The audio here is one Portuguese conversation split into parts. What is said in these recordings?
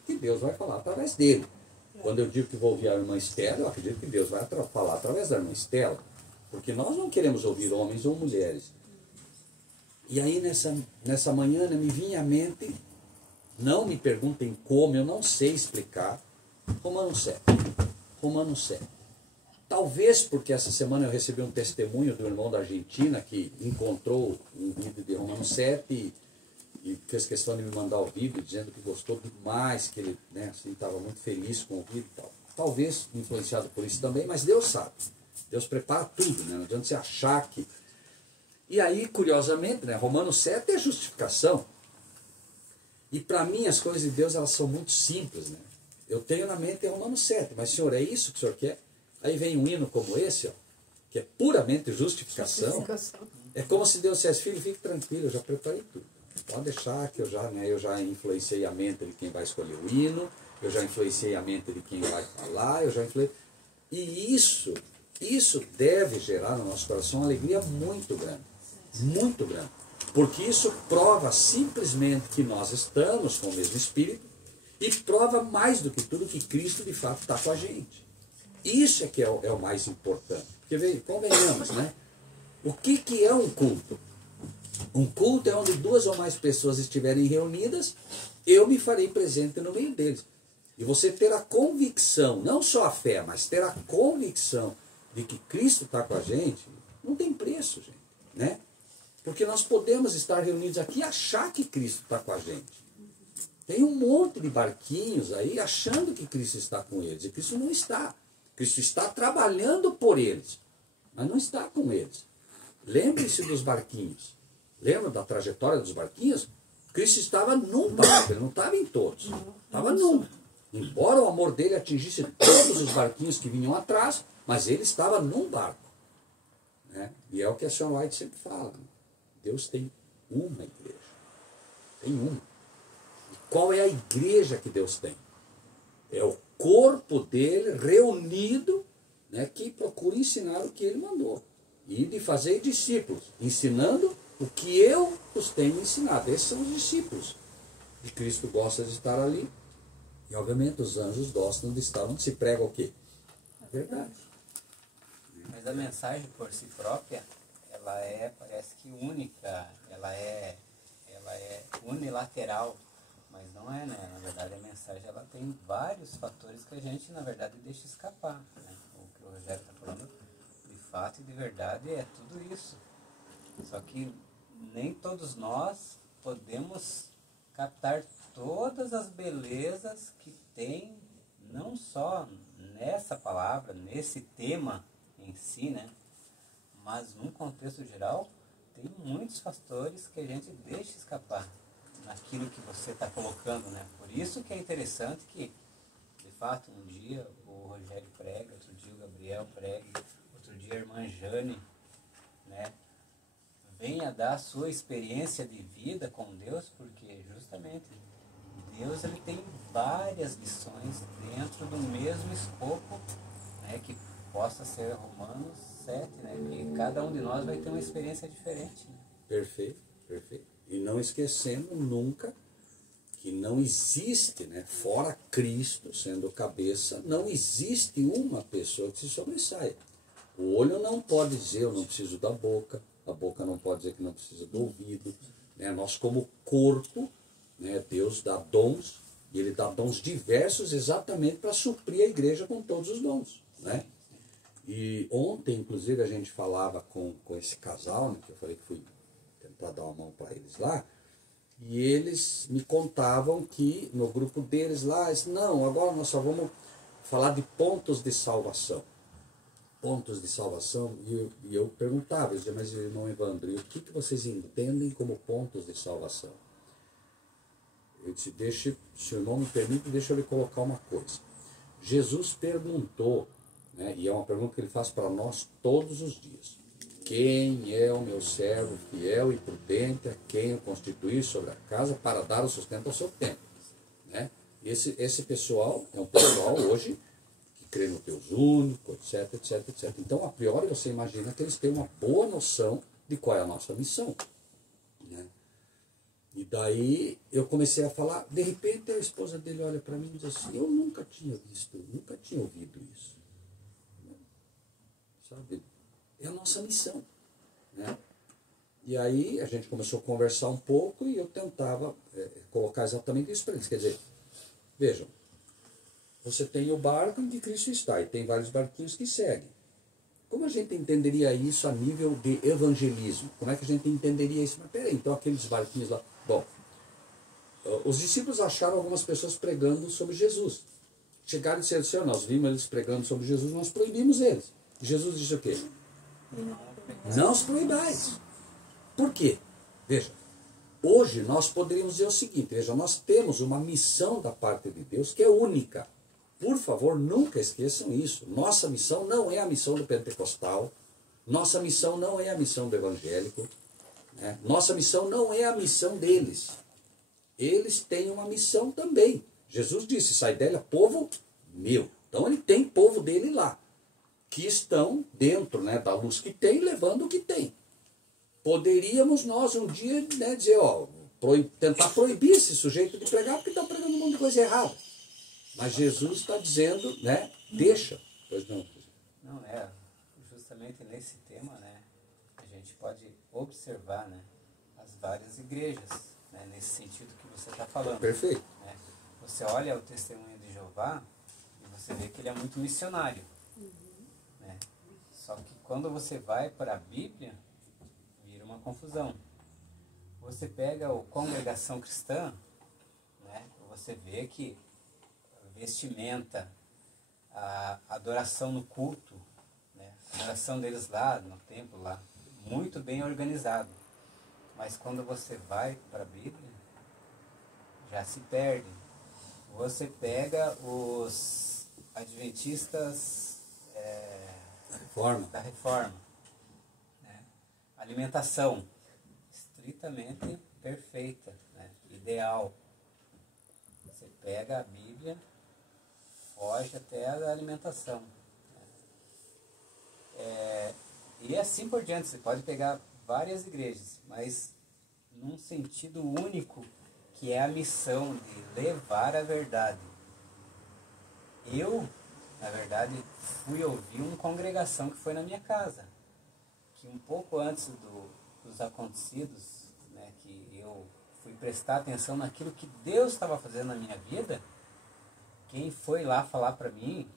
que Deus vai falar através dele. Quando eu digo que vou ouvir a irmã Estela, eu acredito que Deus vai falar através da irmã Estela. Porque nós não queremos ouvir homens ou mulheres. E aí nessa manhã, né, me vinha à mente, não me perguntem como, eu não sei explicar, Romanos 7. Romanos 7. Talvez porque essa semana eu recebi um testemunho do irmão da Argentina que encontrou um vídeo de Romanos 7 e fez questão de me mandar o vídeo dizendo que gostou demais, que ele, né, assim, estava muito feliz com o vídeo e tal. Talvez influenciado por isso também, mas Deus sabe. Deus prepara tudo, né? Não adianta você achar que... E aí, curiosamente, né, Romanos 7 é justificação. E para mim as coisas de Deus elas são muito simples, né? Eu tenho na mente Romanos 7, mas Senhor, é isso que o Senhor quer? Aí vem um hino como esse, ó, que é puramente justificação. É como se Deus dissesse, filho, fique tranquilo, eu já preparei tudo. Pode deixar que eu já influenciei a mente de quem vai escolher o hino, eu já influenciei a mente de quem vai falar, E isso deve gerar no nosso coração uma alegria muito grande. Muito grande. Porque isso prova simplesmente que nós estamos com o mesmo Espírito e prova mais do que tudo que Cristo de fato está com a gente. Isso é que é o mais importante. Porque convenhamos, né? O que é um culto? Um culto é onde 2 ou mais pessoas estiverem reunidas, eu me farei presente no meio deles. E você ter a convicção, não só a fé, mas ter a convicção de que Cristo está com a gente, não tem preço, gente, né? Porque nós podemos estar reunidos aqui e achar que Cristo está com a gente. Tem um monte de barquinhos aí achando que Cristo está com eles. E Cristo não está. Cristo está trabalhando por eles, mas não está com eles. Lembre-se dos barquinhos. Lembra da trajetória dos barquinhos? Cristo estava num barco, ele não estava em todos. Estava num. Embora o amor dele atingisse todos os barquinhos que vinham atrás, mas ele estava num barco. Né? E é o que a Sion White sempre fala. Deus tem uma igreja. Tem uma. E qual é a igreja que Deus tem? É o corpo dele reunido, né, que procura ensinar o que ele mandou. E de fazer discípulos, ensinando o que eu os tenho ensinado. Esses são os discípulos. E Cristo gosta de estar ali. E obviamente os anjos gostam de estar onde se prega o quê? A verdade. Mas a mensagem por si própria, ela parece que única, ela é unilateral, mas não é, né? Na verdade a mensagem ela tem vários fatores que a gente, na verdade, deixa escapar, né? O que o Rogério está falando, de fato e de verdade, é tudo isso. Só que nem todos nós podemos captar todas as belezas que tem, não só nessa palavra, nesse tema em si, né? Mas num contexto geral, tem muitos fatores que a gente deixa escapar naquilo que você está colocando, né? Por isso que é interessante que, de fato, um dia o Rogério prega, outro dia o Gabriel prega, outro dia a irmã Jane, né? Venha dar a sua experiência de vida com Deus, porque justamente Deus ele tem várias missões dentro do mesmo escopo, né? Que possa ser Romanos 7, né? Que cada um de nós vai ter uma experiência diferente. Né? Perfeito, perfeito. E não esquecendo nunca que não existe, né, fora Cristo sendo cabeça, não existe uma pessoa que se sobressaia. O olho não pode dizer eu não preciso da boca, a boca não pode dizer que não precisa do ouvido. Né? Nós como corpo, né, Deus dá dons, e Ele dá dons diversos exatamente para suprir a igreja com todos os dons. Né? E ontem, inclusive, a gente falava com esse casal, né, que eu falei que fui tentar dar uma mão para eles lá, e eles me contavam que no grupo deles lá, não, agora nós só vamos falar de pontos de salvação. Pontos de salvação, e eu perguntava, eu dizia, mas irmão Evandro, e o que vocês entendem como pontos de salvação? Eu disse, se o irmão me permite, deixa eu lhe colocar uma coisa. Jesus perguntou, né, e é uma pergunta que ele faz para nós todos os dias, quem é o meu servo fiel e prudente, a quem eu constituí sobre a casa para dar o sustento ao seu tempo? Né? Esse pessoal é um pessoal hoje que crê no Deus único, etc, etc, etc. Então, a priori, você imagina que eles têm uma boa noção de qual é a nossa missão. Né? E daí eu comecei a falar, de repente a esposa dele olha para mim e diz assim, eu nunca tinha visto, nunca tinha ouvido isso. Sabe? É a nossa missão. Né? E aí a gente começou a conversar um pouco e eu tentava colocar exatamente isso para eles. Quer dizer, vejam, você tem o barco em que Cristo está e tem vários barquinhos que seguem. Como a gente entenderia isso a nível de evangelismo? Como é que a gente entenderia isso? Mas peraí, então aqueles barquinhos lá... Bom, os discípulos acharam algumas pessoas pregando sobre Jesus. Chegaram e disseram, Senhor, nós vimos eles pregando sobre Jesus, nós proibimos eles. E Jesus disse o quê? Não os proibais. Por quê? Veja, hoje nós poderíamos dizer o seguinte, veja, nós temos uma missão da parte de Deus que é única. Por favor, nunca esqueçam isso. Nossa missão não é a missão do pentecostal, nossa missão não é a missão do evangélico, né? Nossa missão não é a missão deles. Eles têm uma missão também. Jesus disse, sai dela, povo meu. Então ele tem povo dele lá, que estão dentro, né, da luz que tem, levando o que tem. Poderíamos nós um dia, né, dizer, ó, tentar proibir esse sujeito de pregar, porque está pregando um monte de coisa errada. Mas Jesus está dizendo, né, deixa. Pois não. Não, justamente nesse tema, né, a gente pode observar, né, as várias igrejas, né, nesse sentido que você está falando. Perfeito. Né? Você olha o testemunho de Jeová e você vê que ele é muito missionário. Né? Só que quando você vai para a Bíblia, vira uma confusão. Você pega a congregação cristã, né, você vê que a vestimenta, a adoração no culto, né, a adoração deles lá no templo, lá, muito bem organizado. Mas quando você vai para a Bíblia, já se perde. Você pega os adventistas da Reforma. Né? Alimentação estritamente perfeita, né? Ideal. Você pega a Bíblia, foge até a alimentação. E assim por diante, você pode pegar várias igrejas, mas num sentido único, que é a missão de levar a verdade. Eu, na verdade, fui ouvir uma congregação que foi na minha casa, que um pouco antes dos acontecidos, né, que eu fui prestar atenção naquilo que Deus estava fazendo na minha vida, quem foi lá falar para mim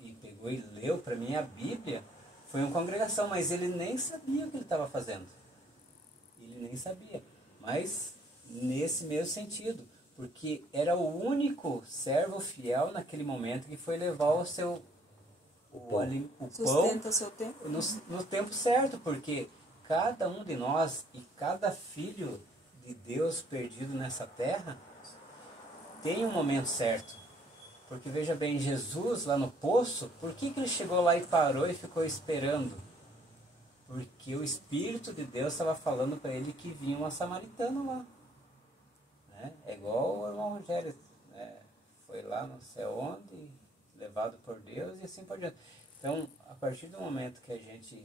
e pegou e leu para mim a Bíblia foi uma congregação, mas ele nem sabia o que ele estava fazendo. Ele nem sabia, mas nesse mesmo sentido, porque era o único servo fiel naquele momento que foi levar o seu Sustenta o seu tempo no tempo certo, porque cada um de nós e cada filho de Deus perdido nessa terra tem um momento certo. Porque veja bem, Jesus lá no poço, por que ele chegou lá e parou e ficou esperando? Porque o Espírito de Deus estava falando para ele que vinha uma samaritana lá. Né? É igual o irmão Rogério, né? Foi lá não sei onde, levado por Deus e assim por diante. Então, a partir do momento que a gente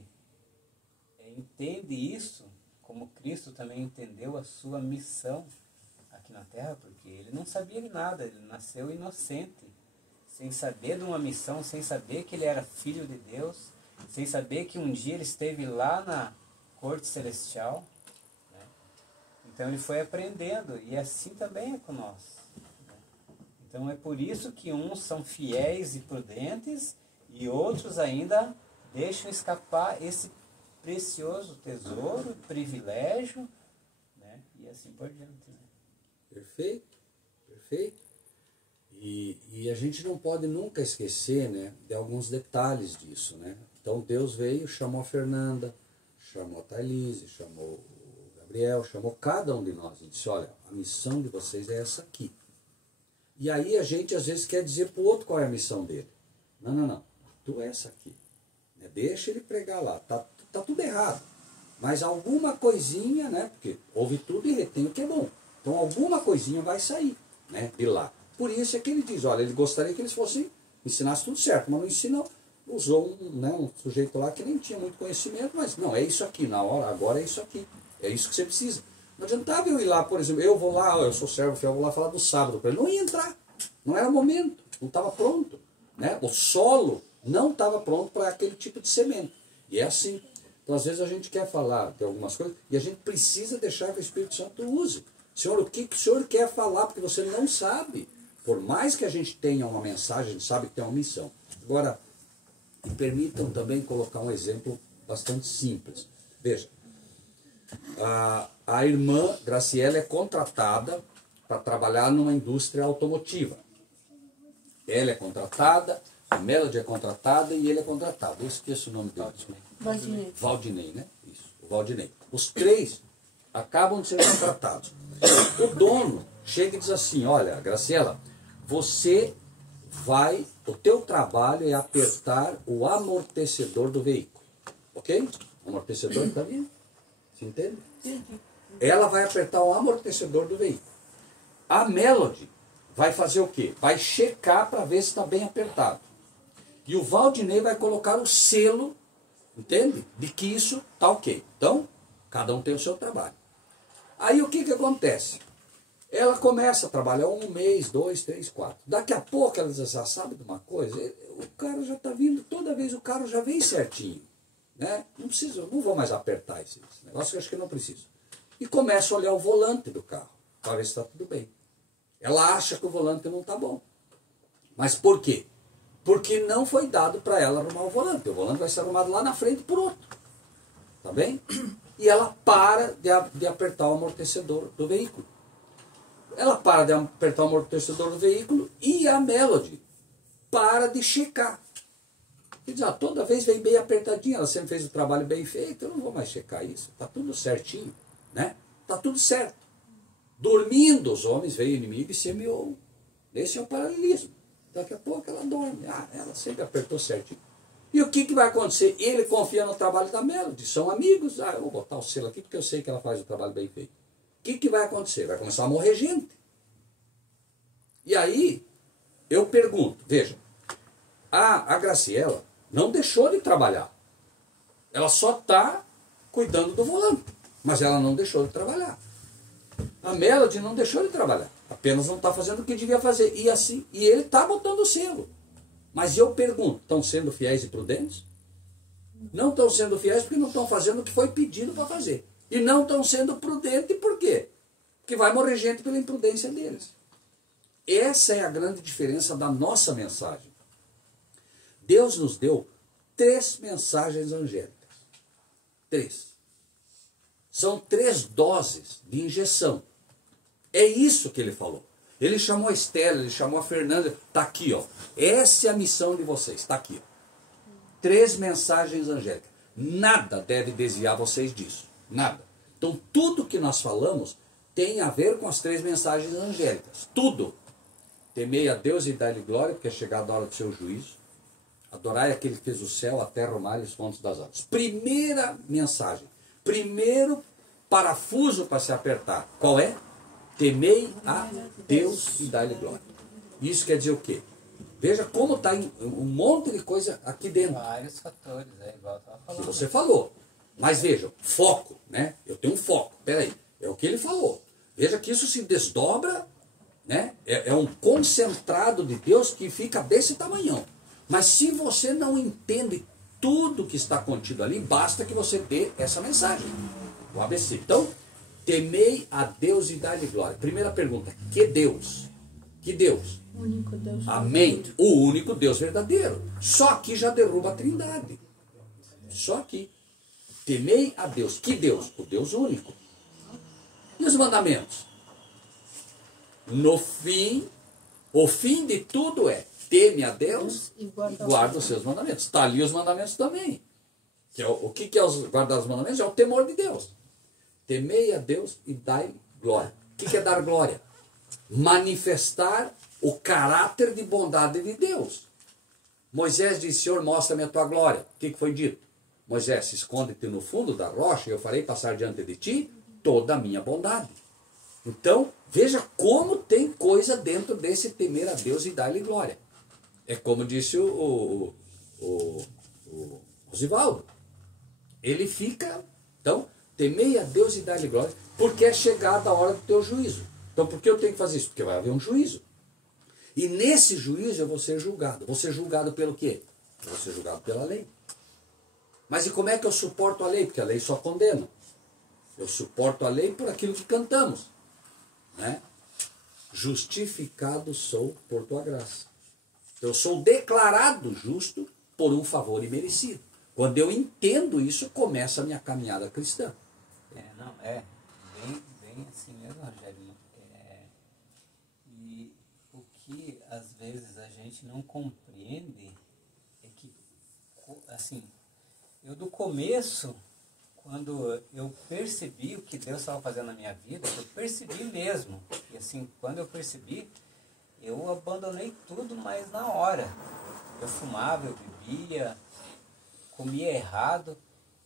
entende isso, como Cristo também entendeu a sua missão aqui na Terra, porque ele não sabia de nada, ele nasceu inocente, sem saber de uma missão, sem saber que ele era filho de Deus, sem saber que um dia ele esteve lá na corte celestial. Né? Então ele foi aprendendo, e assim também é com nós. Né? Então é por isso que uns são fiéis e prudentes, e outros ainda deixam escapar esse precioso tesouro, privilégio, né? E assim por diante. Né? Perfeito, perfeito. E a gente não pode nunca esquecer, né, de alguns detalhes disso, né? Então Deus veio, chamou a Fernanda, chamou a Thailise, chamou o Gabriel, chamou cada um de nós e disse, olha, a missão de vocês é essa aqui. E aí a gente às vezes quer dizer para o outro qual é a missão dele. Não, tu é essa aqui. Deixa ele pregar lá, tá tudo errado. Mas alguma coisinha, né, porque ouve tudo e retém o que é bom. Então alguma coisinha vai sair, né, de lá. Por isso é que ele diz, olha, ele gostaria que eles fossem, ensinassem tudo certo, mas não ensinou. Usou um sujeito lá que nem tinha muito conhecimento, mas não, é isso aqui, na hora, agora é isso aqui. É isso que você precisa. Não adiantava eu ir lá, por exemplo, eu vou lá, eu sou servo fiel, eu vou lá falar do sábado para ele. Não ia entrar, não era momento, não estava pronto. Né? O solo não estava pronto para aquele tipo de semente. E é assim. Então, às vezes, a gente quer falar de algumas coisas e a gente precisa deixar que o Espírito Santo use. Senhor, o que o Senhor quer falar? Porque você não sabe. Por mais que a gente tenha uma mensagem, a gente sabe que tem uma missão. Agora, me permitam também colocar um exemplo bastante simples. Veja, a irmã Graciela é contratada para trabalhar numa indústria automotiva. Ela é contratada, a Melody é contratada e ele é contratado. Eu esqueço o nome dele. Valdinei. Valdinei, né? Isso, o Valdinei. Os três acabam de ser contratados. O dono chega e diz assim, olha, Graciela, o teu trabalho é apertar o amortecedor do veículo. Ok? O amortecedor está ali? Você entende? Ela vai apertar o amortecedor do veículo. A Melody vai fazer o quê? Vai checar para ver se está bem apertado. E o Valdinei vai colocar o selo, entende? De que isso está ok. Então, cada um tem o seu trabalho. Aí o que acontece? Ela começa a trabalhar 1 mês, 2, 3, 4. Daqui a pouco ela diz assim, sabe de uma coisa? O carro já está vindo, toda vez o carro já vem certinho. Né? Não vou mais apertar esse negócio, eu acho que não preciso. E começa a olhar o volante do carro, para ver se está tudo bem. Ela acha que o volante não está bom. Mas por quê? Porque não foi dado para ela arrumar o volante. O volante vai ser arrumado lá na frente por outro. Tá bem? E ela para de apertar o amortecedor do veículo. Ela para de apertar o amortecedor do veículo e a Melody para de checar. Quer dizer, toda vez vem bem apertadinha, ela sempre fez o trabalho bem feito, eu não vou mais checar isso. Está tudo certinho, né? Está tudo certo. Dormindo, os homens veem o inimigo e semeou. Esse é o paralelismo. Daqui a pouco ela dorme. Ela sempre apertou certinho. E o que vai acontecer? Ele confia no trabalho da Melody, são amigos. Eu vou botar o selo aqui porque eu sei que ela faz o trabalho bem feito. O que vai acontecer? Vai começar a morrer gente. E aí, eu pergunto, veja, a Graciela não deixou de trabalhar. Ela só está cuidando do volante. Mas ela não deixou de trabalhar. A Melody não deixou de trabalhar. Apenas não está fazendo o que devia fazer. E assim, e ele está botando o selo. Mas eu pergunto, estão sendo fiéis e prudentes? Não estão sendo fiéis porque não estão fazendo o que foi pedido para fazer. E não estão sendo prudentes por quê? Porque vai morrer gente pela imprudência deles. Essa é a grande diferença da nossa mensagem. Deus nos deu 3 mensagens angélicas. 3. São 3 doses de injeção. É isso que ele falou. Ele chamou a Estela, ele chamou a Fernanda. Está aqui, ó. Essa é a missão de vocês. Está aqui, ó. 3 mensagens angélicas. Nada deve desviar vocês disso. Nada. Então, tudo que nós falamos tem a ver com as 3 mensagens angélicas. Tudo. Temei a Deus e dai-lhe glória, porque é chegada a hora do seu juízo. Adorai aquele que fez o céu, a terra, o mar e os fontes das águas. Primeira mensagem. Primeiro parafuso para se apertar. Qual é? Temei a Deus e dai-lhe glória. Isso quer dizer o quê? Veja como está um monte de coisa aqui dentro. Vários fatores, igual eu estava falando. Que você falou. Mas veja, foco, né? Eu tenho um foco. Peraí, é o que ele falou. Veja que isso se desdobra, né? É um concentrado de Deus que fica desse tamanhão. Mas se você não entende tudo que está contido ali, basta que você dê essa mensagem. O ABC. Então, temei a Deus e dai-lhe glória. Primeira pergunta, que Deus? Que Deus? O único Deus. Amém. O único Deus verdadeiro. Só aqui já derruba a trindade. Só aqui. Temei a Deus. Que Deus? O Deus único. E os mandamentos? No fim, o fim de tudo é teme a Deus e guarda os seus mandamentos. Está ali os mandamentos também. Que é o que é guardar os mandamentos? É o temor de Deus. Temei a Deus e dai glória. O que é dar glória? Manifestar o caráter de bondade de Deus. Moisés disse, Senhor, mostra-me a tua glória. O que foi dito? Moisés, esconde-te no fundo da rocha e eu farei passar diante de ti toda a minha bondade. Então, veja como tem coisa dentro desse temer a Deus e dar-lhe glória. É como disse o Rosivaldo. Ele fica... Então, Temei a Deus e dai-lhe glória, porque é chegada a hora do teu juízo. Então por que eu tenho que fazer isso? Porque vai haver um juízo. E nesse juízo eu vou ser julgado. Vou ser julgado pelo quê? Eu vou ser julgado pela lei. Mas e como é que eu suporto a lei? Porque a lei só condena. Eu suporto a lei por aquilo que cantamos, né? Justificado sou por tua graça. Eu sou declarado justo por um favor imerecido. Quando eu entendo isso, começa a minha caminhada cristã. Não, bem assim mesmo, Rogério. E o que às vezes a gente não compreende é que, assim, eu do começo, quando eu percebi o que Deus estava fazendo na minha vida, eu percebi mesmo. E assim, quando eu percebi, eu abandonei tudo, mas na hora. Eu fumava, eu bebia, comia errado.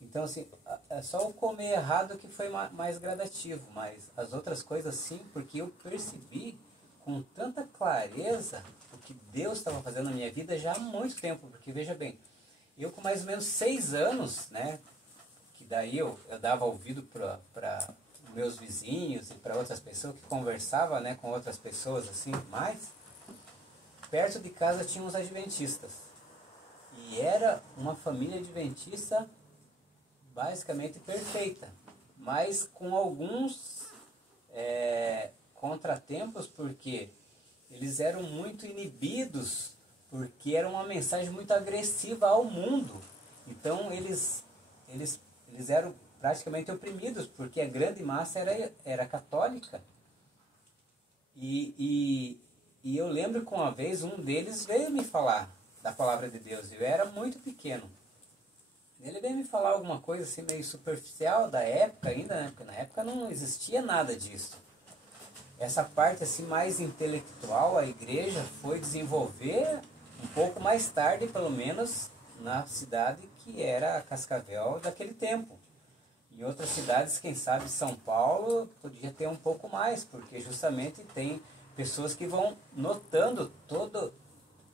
Então, assim, é só o comer errado que foi mais gradativo, mas as outras coisas sim, porque eu percebi com tanta clareza o que Deus estava fazendo na minha vida já há muito tempo. Porque, veja bem, eu com mais ou menos 6 anos, né, que daí eu dava ouvido para meus vizinhos e para outras pessoas que conversavam, né, com outras pessoas, assim, mais, perto de casa tinha uns adventistas. E era uma família adventista basicamente perfeita, mas com alguns contratempos, porque eles eram muito inibidos, porque era uma mensagem muito agressiva ao mundo. Então eles eram praticamente oprimidos, porque a grande massa era católica. E eu lembro que uma vez um deles veio me falar da palavra de Deus. Eu era muito pequeno. Ele veio me falar alguma coisa assim meio superficial da época ainda, né? Porque na época não existia nada disso. Essa parte assim mais intelectual a igreja foi desenvolver um pouco mais tarde, pelo menos na cidade que era Cascavel daquele tempo. Em outras cidades, quem sabe São Paulo, podia ter um pouco mais, porque justamente tem pessoas que vão notando toda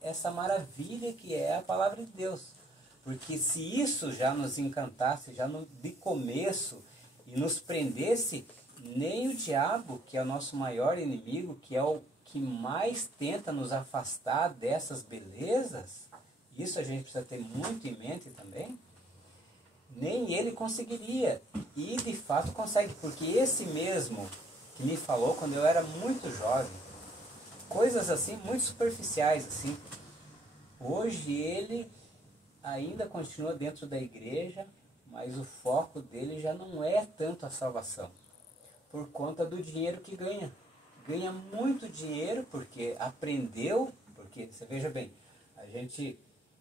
essa maravilha que é a palavra de Deus. Porque se isso já nos encantasse, já de começo, e nos prendesse, nem o diabo, que é o nosso maior inimigo, que é o que mais tenta nos afastar dessas belezas, isso a gente precisa ter muito em mente também, nem ele conseguiria. E de fato consegue, porque esse mesmo que me falou quando eu era muito jovem, coisas assim, muito superficiais assim, hoje ele ainda continua dentro da igreja, mas o foco dele já não é tanto a salvação, por conta do dinheiro que ganha. Ganha muito dinheiro porque aprendeu, porque você veja bem, a gente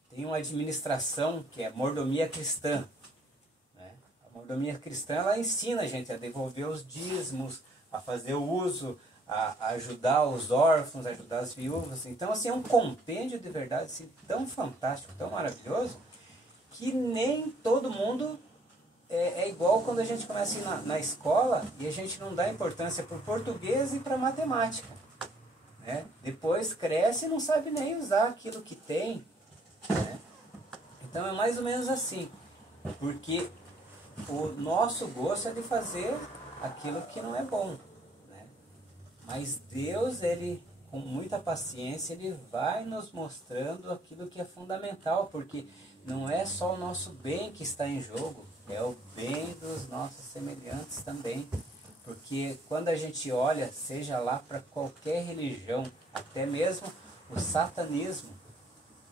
tem uma administração que é mordomia cristã, né? A mordomia cristã, ela ensina a gente a devolver os dízimos, a fazer o uso, a ajudar os órfãos, a ajudar as viúvas. Então, assim, é um compêndio de verdade assim, tão fantástico, tão maravilhoso, que nem todo mundo é igual quando a gente começa a ir na escola e a gente não dá importância para o português e para a matemática, né? Depois cresce e não sabe nem usar aquilo que tem, né? Então é mais ou menos assim, porque o nosso gosto é de fazer aquilo que não é bom, né? Mas Deus, ele, com muita paciência, ele vai nos mostrando aquilo que é fundamental, porque não é só o nosso bem que está em jogo, é o bem dos nossos semelhantes também. Porque quando a gente olha, seja lá para qualquer religião, até mesmo o satanismo,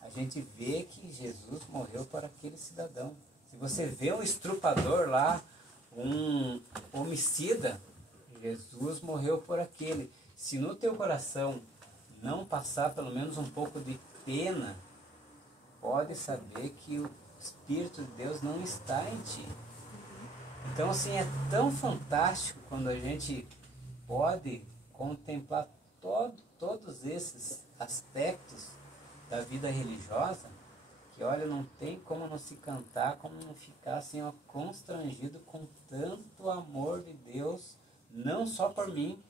a gente vê que Jesus morreu por aquele cidadão. Se você vê um estrupador lá, um homicida, Jesus morreu por aquele. Se no teu coração não passar pelo menos um pouco de pena, pode saber que o Espírito de Deus não está em ti. Então, assim, é tão fantástico quando a gente pode contemplar todos esses aspectos da vida religiosa, que, olha, não tem como não se cantar, como não ficar assim, ó, constrangido com tanto amor de Deus, não só por mim,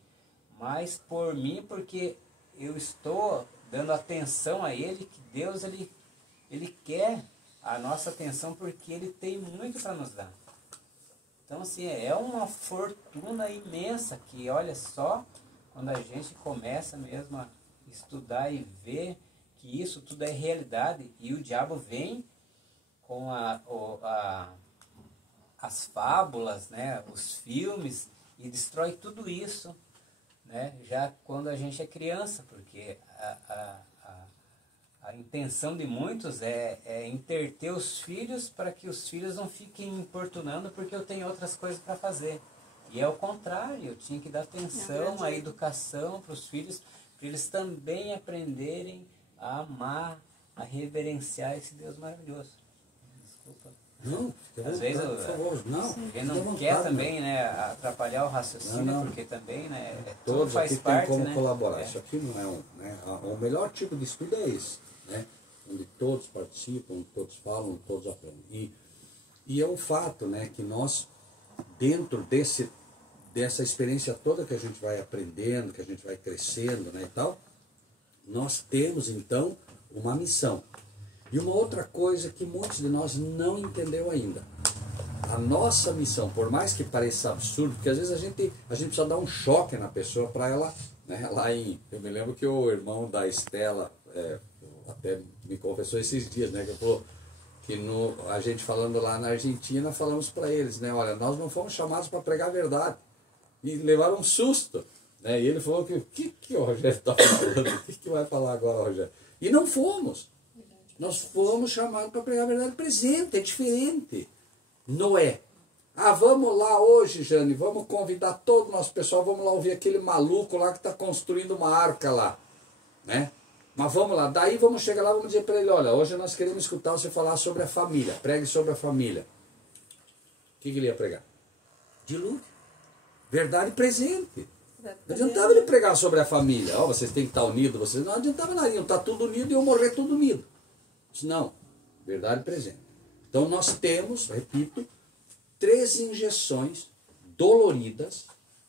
mas por mim, porque eu estou dando atenção a Ele, que Deus, Ele quer a nossa atenção, porque Ele tem muito para nos dar. Então, assim, é uma fortuna imensa que, olha só, quando a gente começa mesmo a estudar e ver que isso tudo é realidade, e o diabo vem com as fábulas, né, os filmes, e destrói tudo isso, né, já quando a gente é criança, porque a intenção de muitos é interter os filhos para que os filhos não fiquem importunando porque eu tenho outras coisas para fazer. E é o contrário, eu tinha que dar atenção à educação para os filhos, para eles também aprenderem a amar, a reverenciar esse Deus maravilhoso. Desculpa. Não, às vezes por favor, não. a gente não quer também, né, atrapalhar o raciocínio, não. Porque também, né, tudo Todos faz aqui parte, tem como né? colaborar. Isso aqui não é o melhor tipo de estudo é esse, né? Onde todos participam, todos falam, todos aprendem. E é um fato, né, que nós, dentro dessa experiência toda que a gente vai aprendendo, que a gente vai crescendo, né, e tal, nós temos então uma missão. E uma outra coisa que muitos de nós não entenderam ainda. A nossa missão, por mais que pareça absurdo, porque às vezes a gente precisa dar um choque na pessoa para ela, né, eu me lembro que o irmão da Estela até me confessou esses dias, né, que falou que a gente falando lá na Argentina, falamos para eles, né, olha, nós não fomos chamados para pregar a verdade. E levaram um susto, né, e ele falou que o que o Rogério está falando, o que vai falar agora, Rogério? E não fomos. Nós fomos chamados para pregar a verdade presente, é diferente. Noé. Vamos lá hoje, Jane, vamos convidar todo o nosso pessoal, vamos lá ouvir aquele maluco lá que está construindo uma arca lá, né? Mas vamos lá, daí vamos chegar lá, vamos dizer para ele, olha, hoje nós queremos escutar você falar sobre a família, pregue sobre a família. O que ele ia pregar? Dilúvio. Verdade presente. Não adiantava ele pregar sobre a família, vocês têm que estar unidos, vocês não adiantava nada, iam estar tudo unido e iam morrer tudo unido. Não, verdade presente. Então nós temos, repito, 3 injeções doloridas,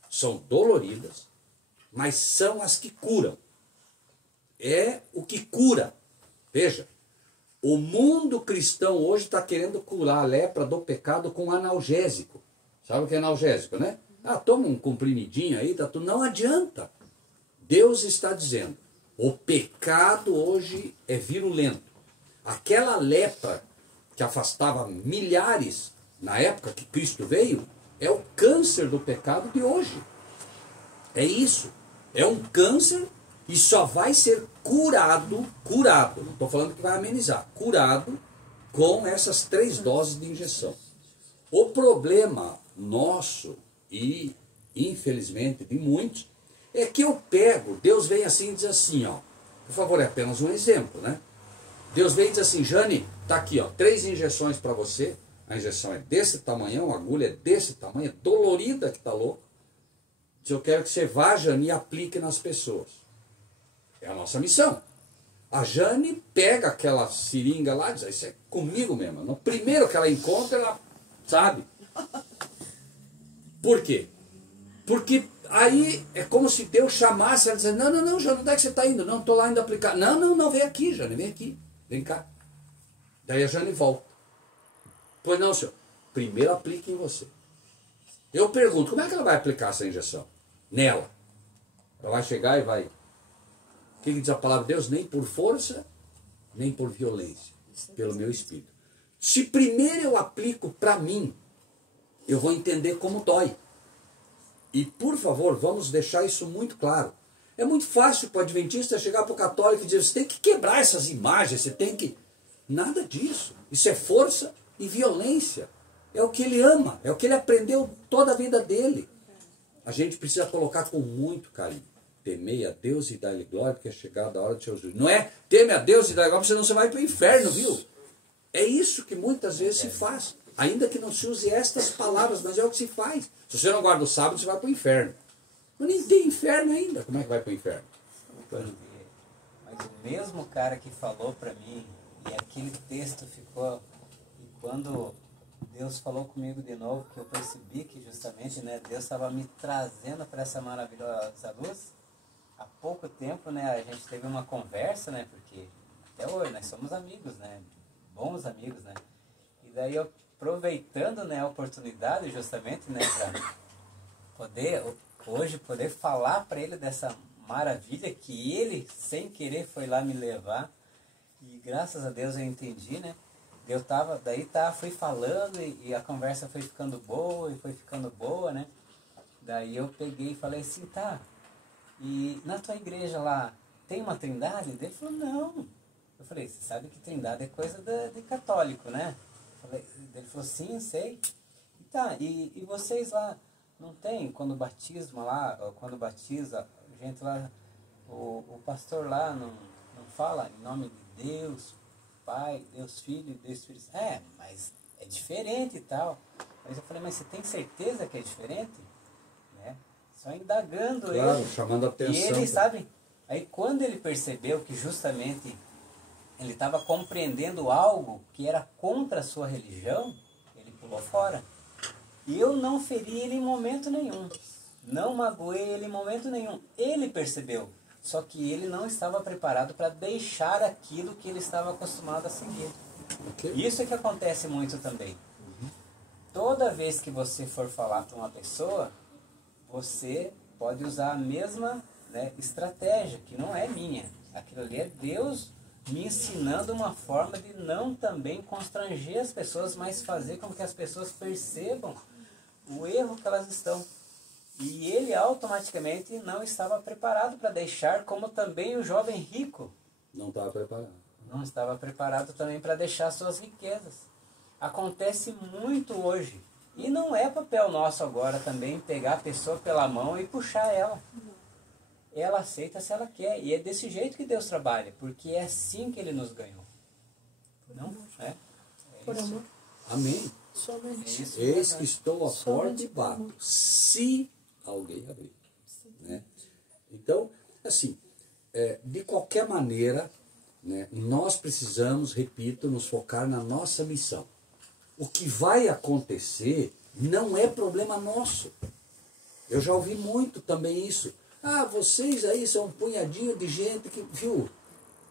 são doloridas, mas são as que curam. É o que cura. Veja, o mundo cristão hoje está querendo curar a lepra do pecado com analgésico. Sabe o que é analgésico, né? Toma um comprimidinho aí, tudo. Não adianta. Deus está dizendo, o pecado hoje é virulento. Aquela lepra que afastava milhares na época que Cristo veio, é o câncer do pecado de hoje. É isso. É um câncer e só vai ser curado, não estou falando que vai amenizar, curado com essas 3 doses de injeção. O problema nosso, e infelizmente de muitos, é que eu pego, Deus vem assim e diz assim, por favor, é apenas um exemplo, né? Deus vem e diz assim, Jane, tá aqui, 3 injeções para você. A injeção é desse tamanhão, a agulha é desse tamanho, é dolorida que tá louco. Diz, eu quero que você vá, Jane, e aplique nas pessoas. É a nossa missão. A Jane pega aquela seringa lá e diz, isso é comigo mesmo. No primeiro que ela encontra, ela sabe. Por quê? Porque aí é como se Deus chamasse ela e dissesse, não, Jane, onde é que você está indo? Não, estou lá indo aplicar. Não, vem aqui, Jane, vem aqui. Vem cá. Daí a Jane volta. Pois não, senhor. Primeiro aplique em você. Eu pergunto, como é que ela vai aplicar essa injeção? Nela. Ela vai chegar e vai... O que diz a palavra de Deus? Nem por força, nem por violência. Pelo meu espírito. Se primeiro eu aplico para mim, eu vou entender como dói. E, por favor, vamos deixar isso muito claro. É muito fácil para o adventista chegar para o católico e dizer, você tem que quebrar essas imagens, você tem que... Nada disso. Isso é força e violência. É o que ele ama, é o que ele aprendeu toda a vida dele. A gente precisa colocar com muito carinho. Temei a Deus e dá-lhe glória, porque é chegada a hora de seu juízo. Não é teme a Deus e dá-lhe glória, senão você vai para o inferno, viu? É isso que muitas vezes se faz. Ainda que não se use estas palavras, mas é o que se faz. Se você não guarda o sábado, você vai para o inferno. Mas nem tem inferno ainda. Como é que vai para o inferno? Mas o mesmo cara que falou para mim, e aquele texto ficou... E quando Deus falou comigo de novo, que eu percebi que justamente, né, Deus estava me trazendo para essa maravilhosa luz. Há pouco tempo, né, a gente teve uma conversa, né, porque até hoje nós somos amigos, né, bons amigos, né. E daí eu aproveitando, né, a oportunidade justamente, né, para poder falar para ele dessa maravilha que ele, sem querer, foi lá me levar. E graças a Deus eu entendi, né? Fui falando e a conversa foi ficando boa, né? Daí eu peguei e falei assim, tá, e na tua igreja lá tem uma trindade? Ele falou, não. Eu falei, você sabe que trindade é coisa de católico, né? Ele falou, sim, sei. E tá, e vocês lá não tem, quando batiza gente lá, o pastor lá não fala em nome de Deus, Pai, Deus Filho e Deus Espírito. Mas é diferente e tal. Mas eu falei, mas você tem certeza que é diferente? Né? Só indagando claro, ele. chamando a atenção. E ele, sabe, aí quando ele percebeu que justamente ele estava compreendendo algo que era contra a sua religião, ele pulou fora. E eu não feri ele em momento nenhum. Não magoei ele em momento nenhum. Ele percebeu. Só que ele não estava preparado para deixar aquilo que ele estava acostumado a seguir. Okay. Isso é que acontece muito também. Toda vez que você for falar para uma pessoa, você pode usar a mesma, né, estratégia, que não é minha. Aquilo ali é Deus me ensinando uma forma de não também constranger as pessoas, mas fazer com que as pessoas percebam o erro que elas estão. E ele automaticamente não estava preparado para deixar, como também o jovem rico não estava preparado. Não estava preparado também para deixar suas riquezas. Acontece muito hoje. E não é papel nosso agora também pegar a pessoa pela mão e puxar ela. Ela aceita se ela quer. E é desse jeito que Deus trabalha, porque é assim que Ele nos ganhou. Não? É Por isso. amor. Amém. Somente. É isso. Eis que estou à porta Somente e por bato. amor. Se alguém abrir. Né? Então, assim, de qualquer maneira, né, nós precisamos, repito, nos focar na nossa missão. O que vai acontecer não é problema nosso. Eu já ouvi muito também isso. Ah, vocês aí são um punhadinho de gente que... Viu?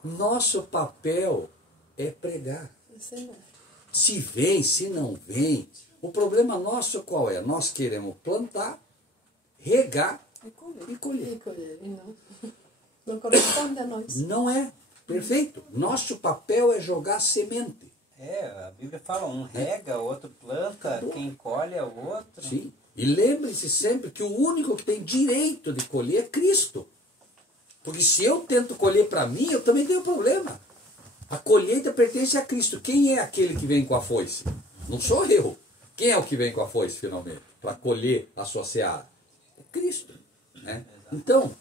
Nosso papel é pregar. Se vem, se não vem. O problema nosso qual é? Nós queremos plantar, regar e colher. E não corresponde a nós. Não é. Perfeito. Nosso papel é jogar semente. A Bíblia fala, um rega, o outro planta, quem colhe é o outro. Sim. E lembre-se sempre que o único que tem direito de colher é Cristo. Porque se eu tento colher para mim, eu também tenho problema. A colheita pertence a Cristo. Quem é aquele que vem com a foice? Não sou eu. Quem é o que vem com a foice, finalmente? Para colher a sua seara? É Cristo. Né? Então,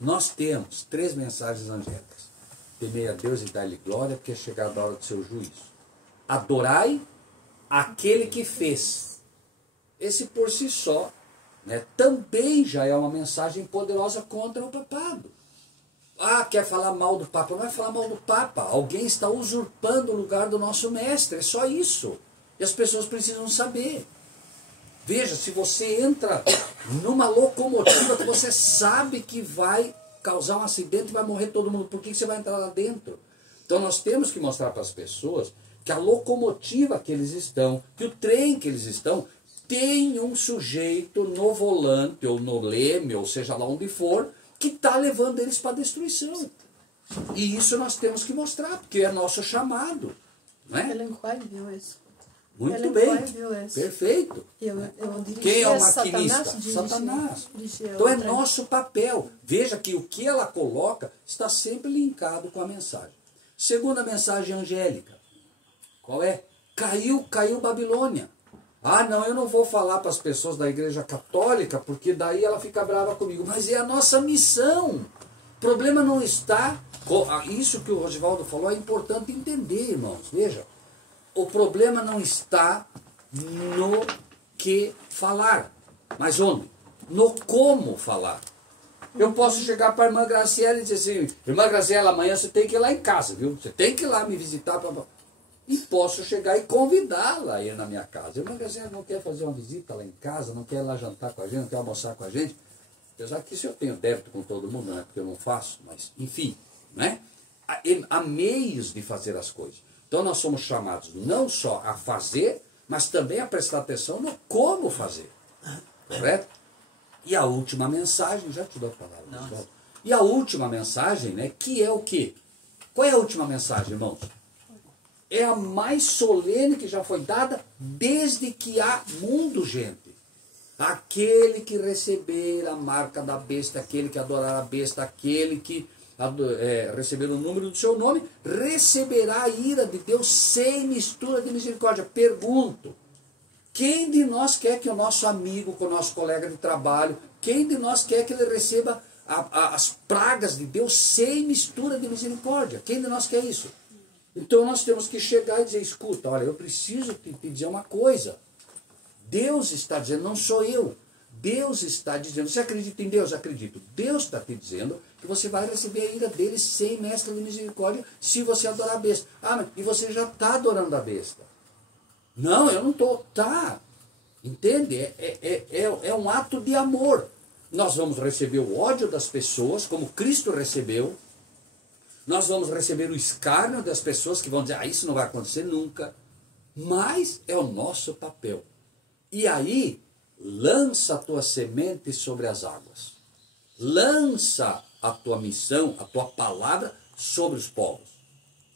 nós temos 3 mensagens angélicas. Temei a Deus e dai-lhe glória, porque é chegada a hora do seu juízo. Adorai aquele que fez. Esse por si só, né, também já é uma mensagem poderosa contra o papado. Ah, quer falar mal do Papa? Não é falar mal do Papa. Alguém está usurpando o lugar do nosso mestre. É só isso. E as pessoas precisam saber. Veja, se você entra numa locomotiva que você sabe que vai causar um acidente e vai morrer todo mundo, por que você vai entrar lá dentro? Então nós temos que mostrar para as pessoas que a locomotiva que eles estão, que o trem que eles estão, tem um sujeito no volante, ou no leme, ou seja lá onde for, que está levando eles para a destruição. E isso nós temos que mostrar, porque é nosso chamado. Não é? Ellen White viu isso. Muito Ellen bem. White viu isso. Perfeito. Eu dirigi Quem é o maquinista? Satanás. Então é nosso papel. Veja que o que ela coloca está sempre linkado com a mensagem. Segunda mensagem angélica. Qual é? Caiu Babilônia. Ah, não, eu não vou falar para as pessoas da igreja católica, porque daí ela fica brava comigo. Mas é a nossa missão. O problema não está... Isso que o Rosivaldo falou é importante entender, irmãos. Veja, o problema não está no que falar, mas onde? No como falar. Eu posso chegar para a irmã Graciela e dizer assim, irmã Graciela, amanhã você tem que ir lá em casa, viu? Você tem que ir lá me visitar. E posso chegar e convidá-la a ir na minha casa. Irmã Graciela não quer fazer uma visita lá em casa, não quer ir lá jantar com a gente, não quer almoçar com a gente. Apesar que isso eu tenho débito com todo mundo, não é porque eu não faço, mas enfim, né? Há meios de fazer as coisas. Então nós somos chamados não só a fazer, mas também a prestar atenção no como fazer. Correto? E a última mensagem, já te dou a palavra. Não. E a última mensagem, né, que é o quê? Qual é a última mensagem, irmãos? É a mais solene que já foi dada desde que há mundo, gente. Aquele que receber a marca da besta, aquele que adorar a besta, aquele que receber o número do seu nome, receberá a ira de Deus sem mistura de misericórdia. Pergunto, quem de nós quer que o nosso amigo, que o nosso colega de trabalho, quem de nós quer que ele receba as pragas de Deus sem mistura de misericórdia? Quem de nós quer isso? Então nós temos que chegar e dizer, escuta, olha, eu preciso te dizer uma coisa. Deus está dizendo, não sou eu. Deus está dizendo, você acredita em Deus? Acredito. Deus está te dizendo que você vai receber a ira dele sem mescla de misericórdia se você adorar a besta. Ah, mas, e você já está adorando a besta. Não, eu não estou. Tá. Entende? É um ato de amor. Nós vamos receber o ódio das pessoas, como Cristo recebeu. Nós vamos receber o escárnio das pessoas que vão dizer, isso não vai acontecer nunca. Mas é o nosso papel. E aí, lança a tua semente sobre as águas. Lança a tua missão, a tua palavra sobre os povos.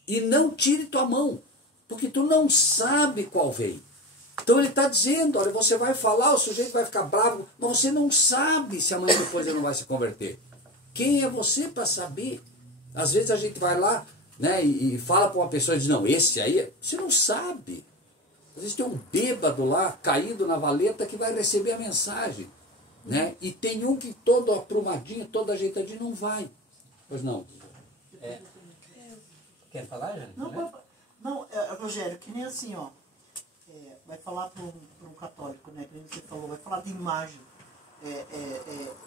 E não tire tua mão, porque tu não sabe qual vem. Então ele está dizendo, olha, você vai falar, o sujeito vai ficar bravo, mas você não sabe se amanhã depois ele não vai se converter. Quem é você para saber? Às vezes a gente vai lá, né, e fala para uma pessoa e diz, não, esse aí, você não sabe. Às vezes tem um bêbado lá, caído na valeta, que vai receber a mensagem. Né? E tem um que todo aprumadinho, todo ajeitadinho, não vai. Pois não. Quer falar, Jane? Não, Rogério, que nem assim, ó. Vai falar para um católico, né? Que você falou, vai falar de imagem.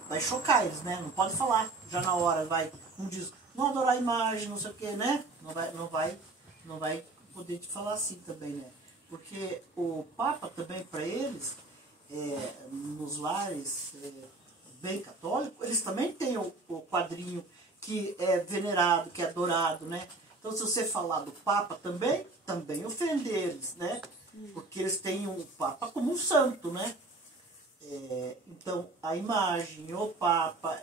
Vai chocar eles, né? Não pode falar já na hora, vai. Um diz, não adorar a imagem, não sei o que, né? Não vai poder te falar assim também, né? Porque o Papa também, para eles, nos lares bem católicos, eles também têm o quadrinho que é venerado, que é adorado, né? Então, se você falar do Papa também ofende eles, né? Porque eles têm o Papa como um santo, né? Então, a imagem, o Papa,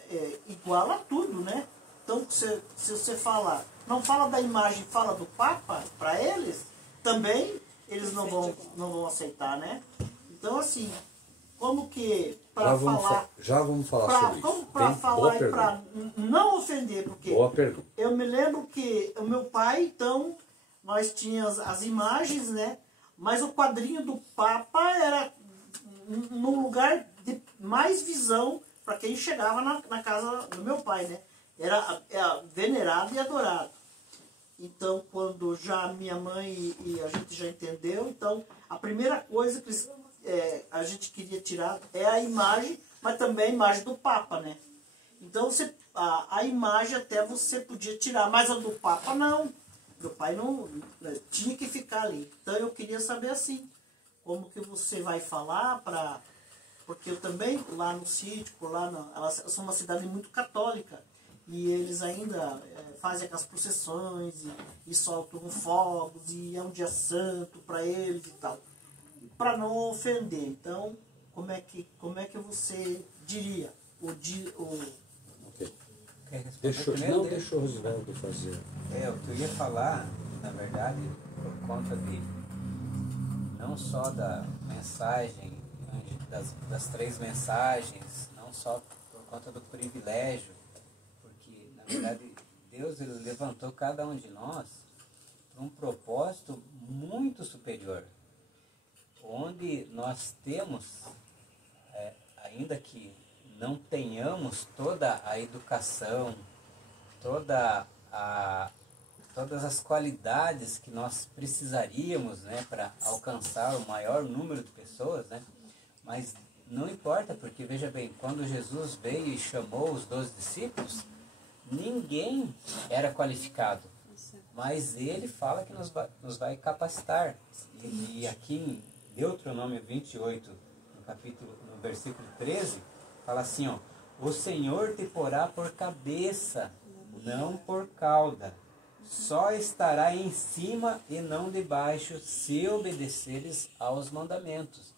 iguala tudo, né? Então, se você falar, não fala da imagem, fala do Papa, para eles, também eles não vão aceitar, né? Então, assim, como que para falar... Já vamos falar sobre isso. Como para falar e para não ofender, porque boa pergunta. Eu me lembro que o meu pai, então, nós tínhamos as imagens, né? Mas o quadrinho do Papa era num lugar de mais visão para quem chegava na casa do meu pai, né? Era venerado e adorado. Então, quando já minha mãe e a gente já entendeu, então, a primeira coisa que a gente queria tirar é a imagem, mas também a imagem do Papa, né? Então, a imagem até você podia tirar, mas a do Papa não. Meu pai não tinha que ficar ali. Então, eu queria saber assim, como que você vai falar para... Porque eu também, lá no sítio, elas são uma cidade muito católica, e eles ainda fazem aquelas processões e soltam fogos, e é um dia santo para eles e tal. Para não ofender. Então, como é que você diria? Okay. Deixa o Rosvaldo fazer. O que eu ia falar, na verdade, por conta de não só da mensagem, das 3 mensagens, não só por conta do privilégio, porque, na verdade, Deus ele levantou cada um de nós para um propósito muito superior, onde nós temos, ainda que não tenhamos toda a educação, todas as qualidades que nós precisaríamos, né, para alcançar o maior número de pessoas, né, mas não importa, porque veja bem, quando Jesus veio e chamou os 12 discípulos, ninguém era qualificado, mas ele fala que nos vai capacitar. E aqui em Deuteronômio 28, no versículo 13, fala assim, ó, o Senhor te porá por cabeça, não por cauda, só estará em cima e não debaixo, se obedeceres aos mandamentos.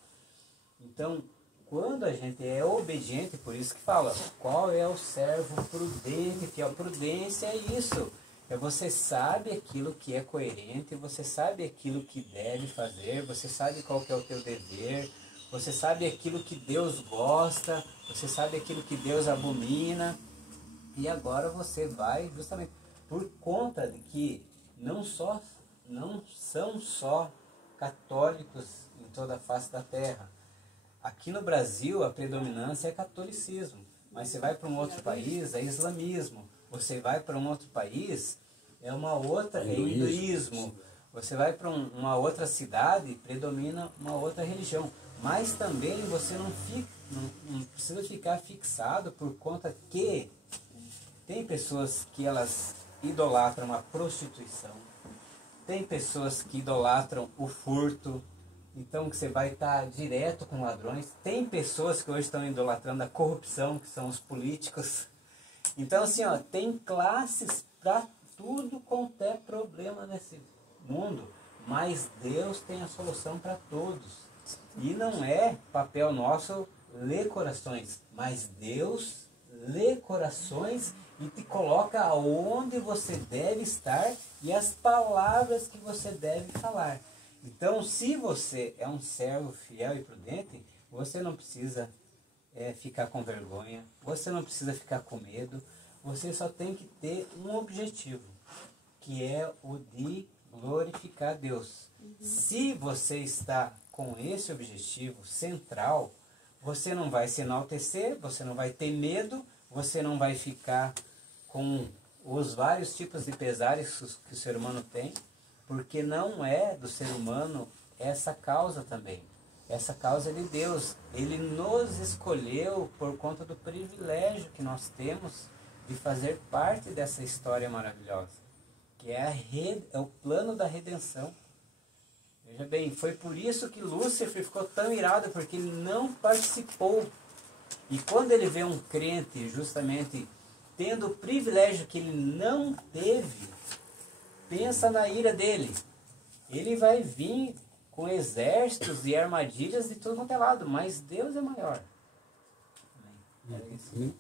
Então, quando a gente é obediente, por isso que fala, qual é o servo prudente, fiel? Prudência é isso. É você sabe aquilo que é coerente, você sabe aquilo que deve fazer, você sabe qual que é o teu dever, você sabe aquilo que Deus gosta, você sabe aquilo que Deus abomina. E agora você vai, justamente por conta de que não são só católicos em toda a face da terra. Aqui no Brasil a predominância é catolicismo, mas você vai para um outro país, é islamismo. Você vai para um outro país, é hinduísmo. Você vai para uma outra cidade, predomina uma outra religião. Mas também você não precisa ficar fixado por conta que tem pessoas que elas idolatram a prostituição, tem pessoas que idolatram o furto, então que você vai estar direto com ladrões, tem pessoas que hoje estão idolatrando a corrupção, que são os políticos. Então assim, ó, tem classes para tudo quanto é problema nesse mundo, mas Deus tem a solução para todos. E não é papel nosso ler corações, mas Deus lê corações e te coloca aonde você deve estar e as palavras que você deve falar. Então, se você é um servo fiel e prudente, você não precisa ficar com vergonha, você não precisa ficar com medo, você só tem que ter um objetivo, que é o de glorificar Deus. Se você está com esse objetivo central, você não vai se enaltecer, você não vai ter medo, você não vai ficar com os vários tipos de pesares que o ser humano tem, porque não é do ser humano essa causa também. Essa causa é de Deus. Ele nos escolheu por conta do privilégio que nós temos de fazer parte dessa história maravilhosa, que é o plano da redenção. Veja bem, foi por isso que Lúcifer ficou tão irado, porque ele não participou. E quando ele vê um crente justamente tendo o privilégio que ele não teve, pensa na ira dele. Ele vai vir com exércitos e armadilhas de todo quanto é lado, mas Deus é maior. Amém.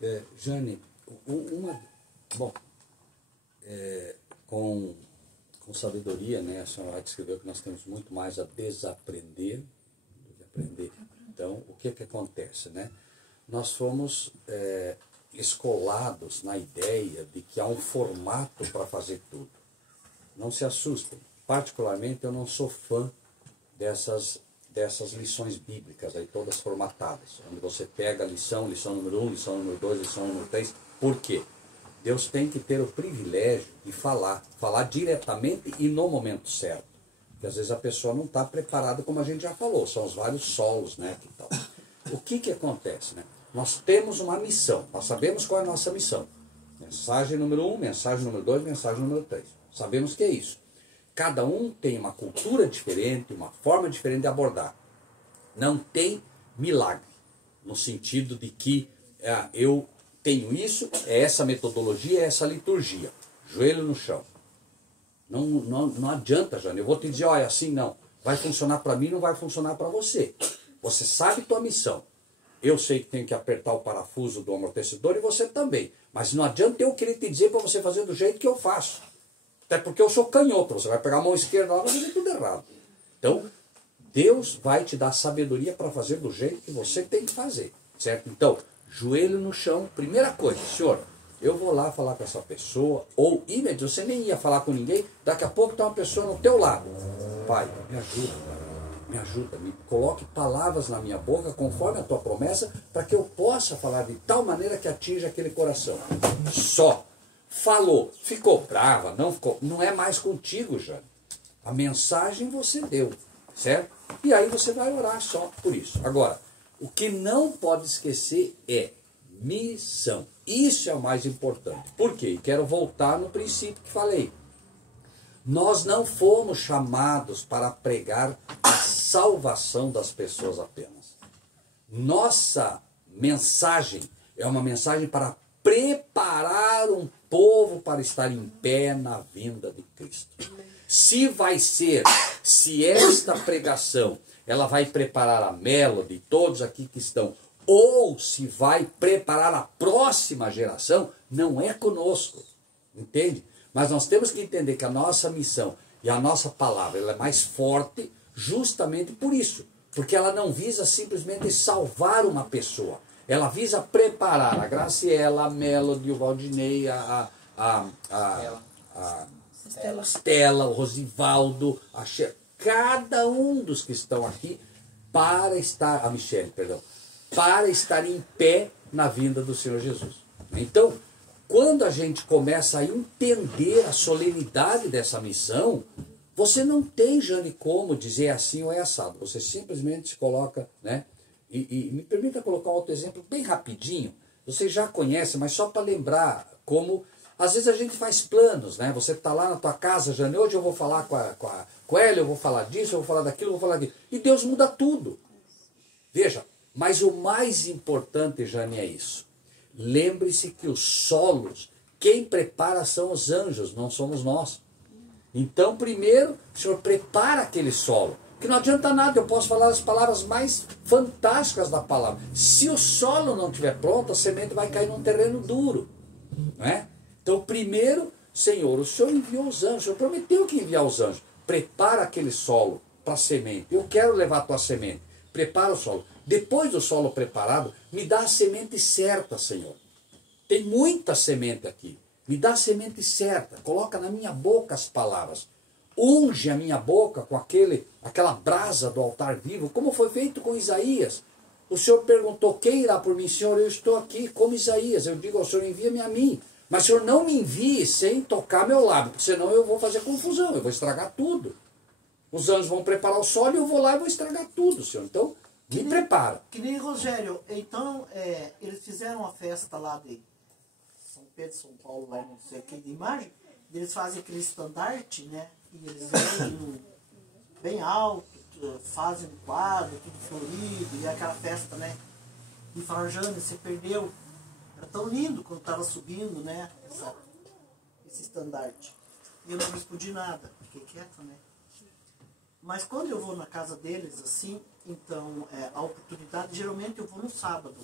É isso. Jane, com sabedoria, né, a senhora escreveu que nós temos muito mais a desaprender do que aprender. Então, o que acontece, né? Nós fomos escolados na ideia de que há um formato para fazer tudo. Não se assustem. Particularmente, eu não sou fã dessas lições bíblicas aí, todas formatadas, onde você pega a lição número 1, lição número 2, lição número 3. Por quê? Deus tem que ter o privilégio de falar diretamente e no momento certo. Porque às vezes a pessoa não está preparada, como a gente já falou, são os vários solos, né? Que tal. O que acontece, né? Nós temos uma missão, nós sabemos qual é a nossa missão. Mensagem número 1, mensagem número 2, mensagem número 3. Sabemos que é isso. Cada um tem uma cultura diferente, uma forma diferente de abordar. Não tem milagre, no sentido de que eu tenho isso, é essa metodologia, é essa liturgia. Joelho no chão. Não adianta, Jane. Eu vou te dizer, olha, assim não. Vai funcionar para mim, não vai funcionar para você. Você sabe tua missão. Eu sei que tem que apertar o parafuso do amortecedor e você também. Mas não adianta eu querer te dizer para você fazer do jeito que eu faço. Até porque eu sou canhoto. Você vai pegar a mão esquerda lá e vai fazer tudo errado. Então, Deus vai te dar sabedoria para fazer do jeito que você tem que fazer. Certo? Então, joelho no chão, primeira coisa, senhor, eu vou lá falar com essa pessoa, ou imediatamente, você nem ia falar com ninguém, daqui a pouco está uma pessoa no teu lado. Pai, me ajuda, me ajuda, me coloque palavras na minha boca, conforme a tua promessa, para que eu possa falar de tal maneira que atinja aquele coração. Só. Falou, ficou brava, não ficou, não é mais contigo, Jane. A mensagem você deu, certo? E aí você vai orar só por isso. Agora, o que não pode esquecer é missão. Isso é o mais importante. Por quê? Quero voltar no princípio que falei. Nós não fomos chamados para pregar a salvação das pessoas apenas. Nossa mensagem é uma mensagem para preparar um povo para estar em pé na vinda de Cristo. Se esta pregação, ela vai preparar a Melody, todos aqui que estão, ou se vai preparar a próxima geração, não é conosco, entende? Mas nós temos que entender que a nossa missão e a nossa palavra, ela é mais forte justamente por isso, porque ela não visa simplesmente salvar uma pessoa, ela visa preparar a Graciela, a Melody, o Valdinei, a Estela, o Rosivaldo, cada um dos que estão aqui para estar, a Michele, perdão, para estar em pé na vinda do Senhor Jesus. Então, quando a gente começa a entender a solenidade dessa missão, você não tem, Jane, como dizer assim ou é assado. Você simplesmente se coloca, né? E me permita colocar um outro exemplo bem rapidinho. Você já conhece, mas só para lembrar como... Às vezes a gente faz planos, né? Você está lá na tua casa, Jane, hoje eu vou falar com ela, eu vou falar disso, eu vou falar daquilo, eu vou falar daquilo. E Deus muda tudo. Veja, mas o mais importante, Jane, é isso. Lembre-se que os solos, quem prepara são os anjos, não somos nós. Então, primeiro, o Senhor prepara aquele solo. Que não adianta nada, eu posso falar as palavras mais fantásticas da palavra. Se o solo não estiver pronto, a semente vai cair num terreno duro. Não é? Então, primeiro, Senhor, o Senhor enviou os anjos, o Senhor prometeu que enviar os anjos. Prepara aquele solo para a semente. Eu quero levar a tua semente. Prepara o solo. Depois do solo preparado, me dá a semente certa, Senhor. Tem muita semente aqui. Me dá a semente certa. Coloca na minha boca as palavras. Unge a minha boca com aquela brasa do altar vivo, como foi feito com Isaías. O Senhor perguntou, quem irá por mim? Senhor, eu estou aqui como Isaías. Eu digo ao Senhor, envia-me a mim. Mas, Senhor, não me envie sem tocar meu lábio, porque senão eu vou fazer confusão, eu vou estragar tudo. Os anjos vão preparar o solo e eu vou lá e vou estragar tudo, Senhor. Então, me prepara. Que nem Rogério, então, eles fizeram a festa lá de São Pedro, São Paulo, lá não sei o que, de imagem, eles fazem aquele estandarte, né? E eles vêm bem alto, fazem um quadro, tudo florido, e aquela festa, né? E falaram, Jane, você perdeu. Era tão lindo quando estava subindo, né? Esse estandarte. E eu não respondi nada, fiquei quieto, né? Mas quando eu vou na casa deles, assim, então, a oportunidade, geralmente eu vou no sábado.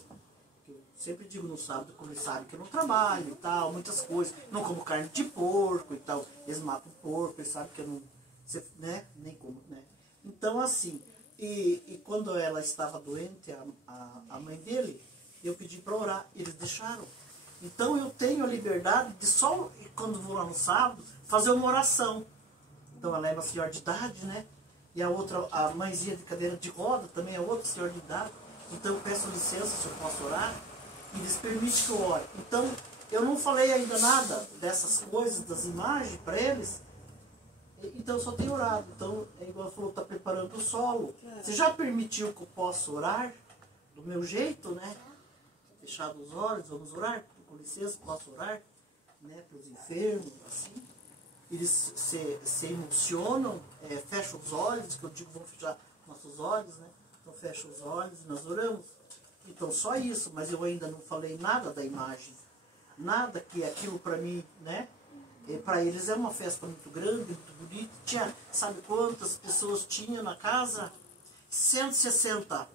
Eu sempre digo no sábado, como eles sabem que eu não trabalho e tal, muitas coisas. Não como carne de porco e tal. Eles matam porco, eles sabem que eu não... né? Nem como, né? Então, assim, e quando ela estava doente, a mãe dele, eu pedi para orar, eles deixaram. Então eu tenho a liberdade de só, quando vou lá no sábado, fazer uma oração. Então ela é uma senhora de idade, né? E a outra, a mãezinha de cadeira de roda, também é outra senhora de idade. Então eu peço licença se eu posso orar, e eles permitem que eu ore. Então eu não falei ainda nada dessas coisas, das imagens para eles. Então eu só tenho orado. Então, é igual falou, está preparando o solo. Você já permitiu que eu possa orar do meu jeito, né? Fechado os olhos, vamos orar, com licença, posso orar, né? Para os enfermos, assim. Eles se emocionam, fecham os olhos, que eu digo, vamos fechar nossos olhos, né? Então fecha os olhos e nós oramos. Então só isso, mas eu ainda não falei nada da imagem. Nada que aquilo para mim, né? Para eles é uma festa muito grande, muito bonita. Tinha, sabe quantas pessoas tinha na casa? 160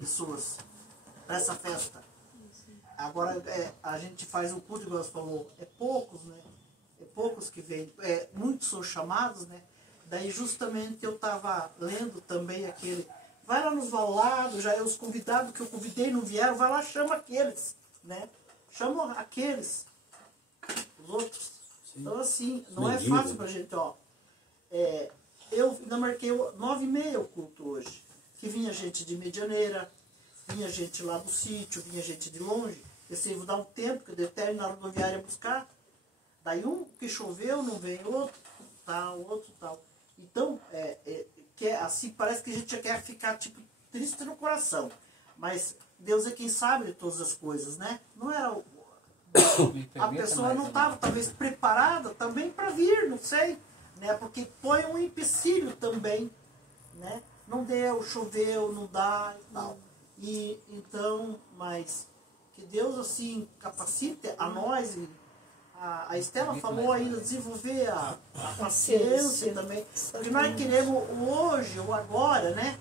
pessoas para essa festa. Agora a gente faz um culto, igual você falou, é poucos, né? É poucos que vêm. Muitos são chamados, né? Daí justamente eu estava lendo também aquele. Vai lá nos valados, já os convidados que eu convidei não vieram, vai lá, chama aqueles, né? Chama aqueles. Os outros. Sim. Então assim, não é fácil pra gente, ó. Eu ainda marquei 9h30 o culto hoje. Que vinha gente de Medianeira, vinha gente lá do sítio, vinha gente de longe. Pensei, vou dar um tempo, que eu determino na rodoviária buscar. Daí um que choveu, não vem, outro tal. Então, assim, parece que a gente já quer ficar tipo triste no coração. Mas Deus é quem sabe de todas as coisas, né? Não era a pessoa não estava talvez preparada também para vir, não sei, né? Porque põe um empecilho também, né? Não deu, choveu, não dá e tal. E então, mas que Deus assim capacite a nós. E a Estela falou ainda desenvolver a paciência também. Porque nós queremos o hoje, o agora, né?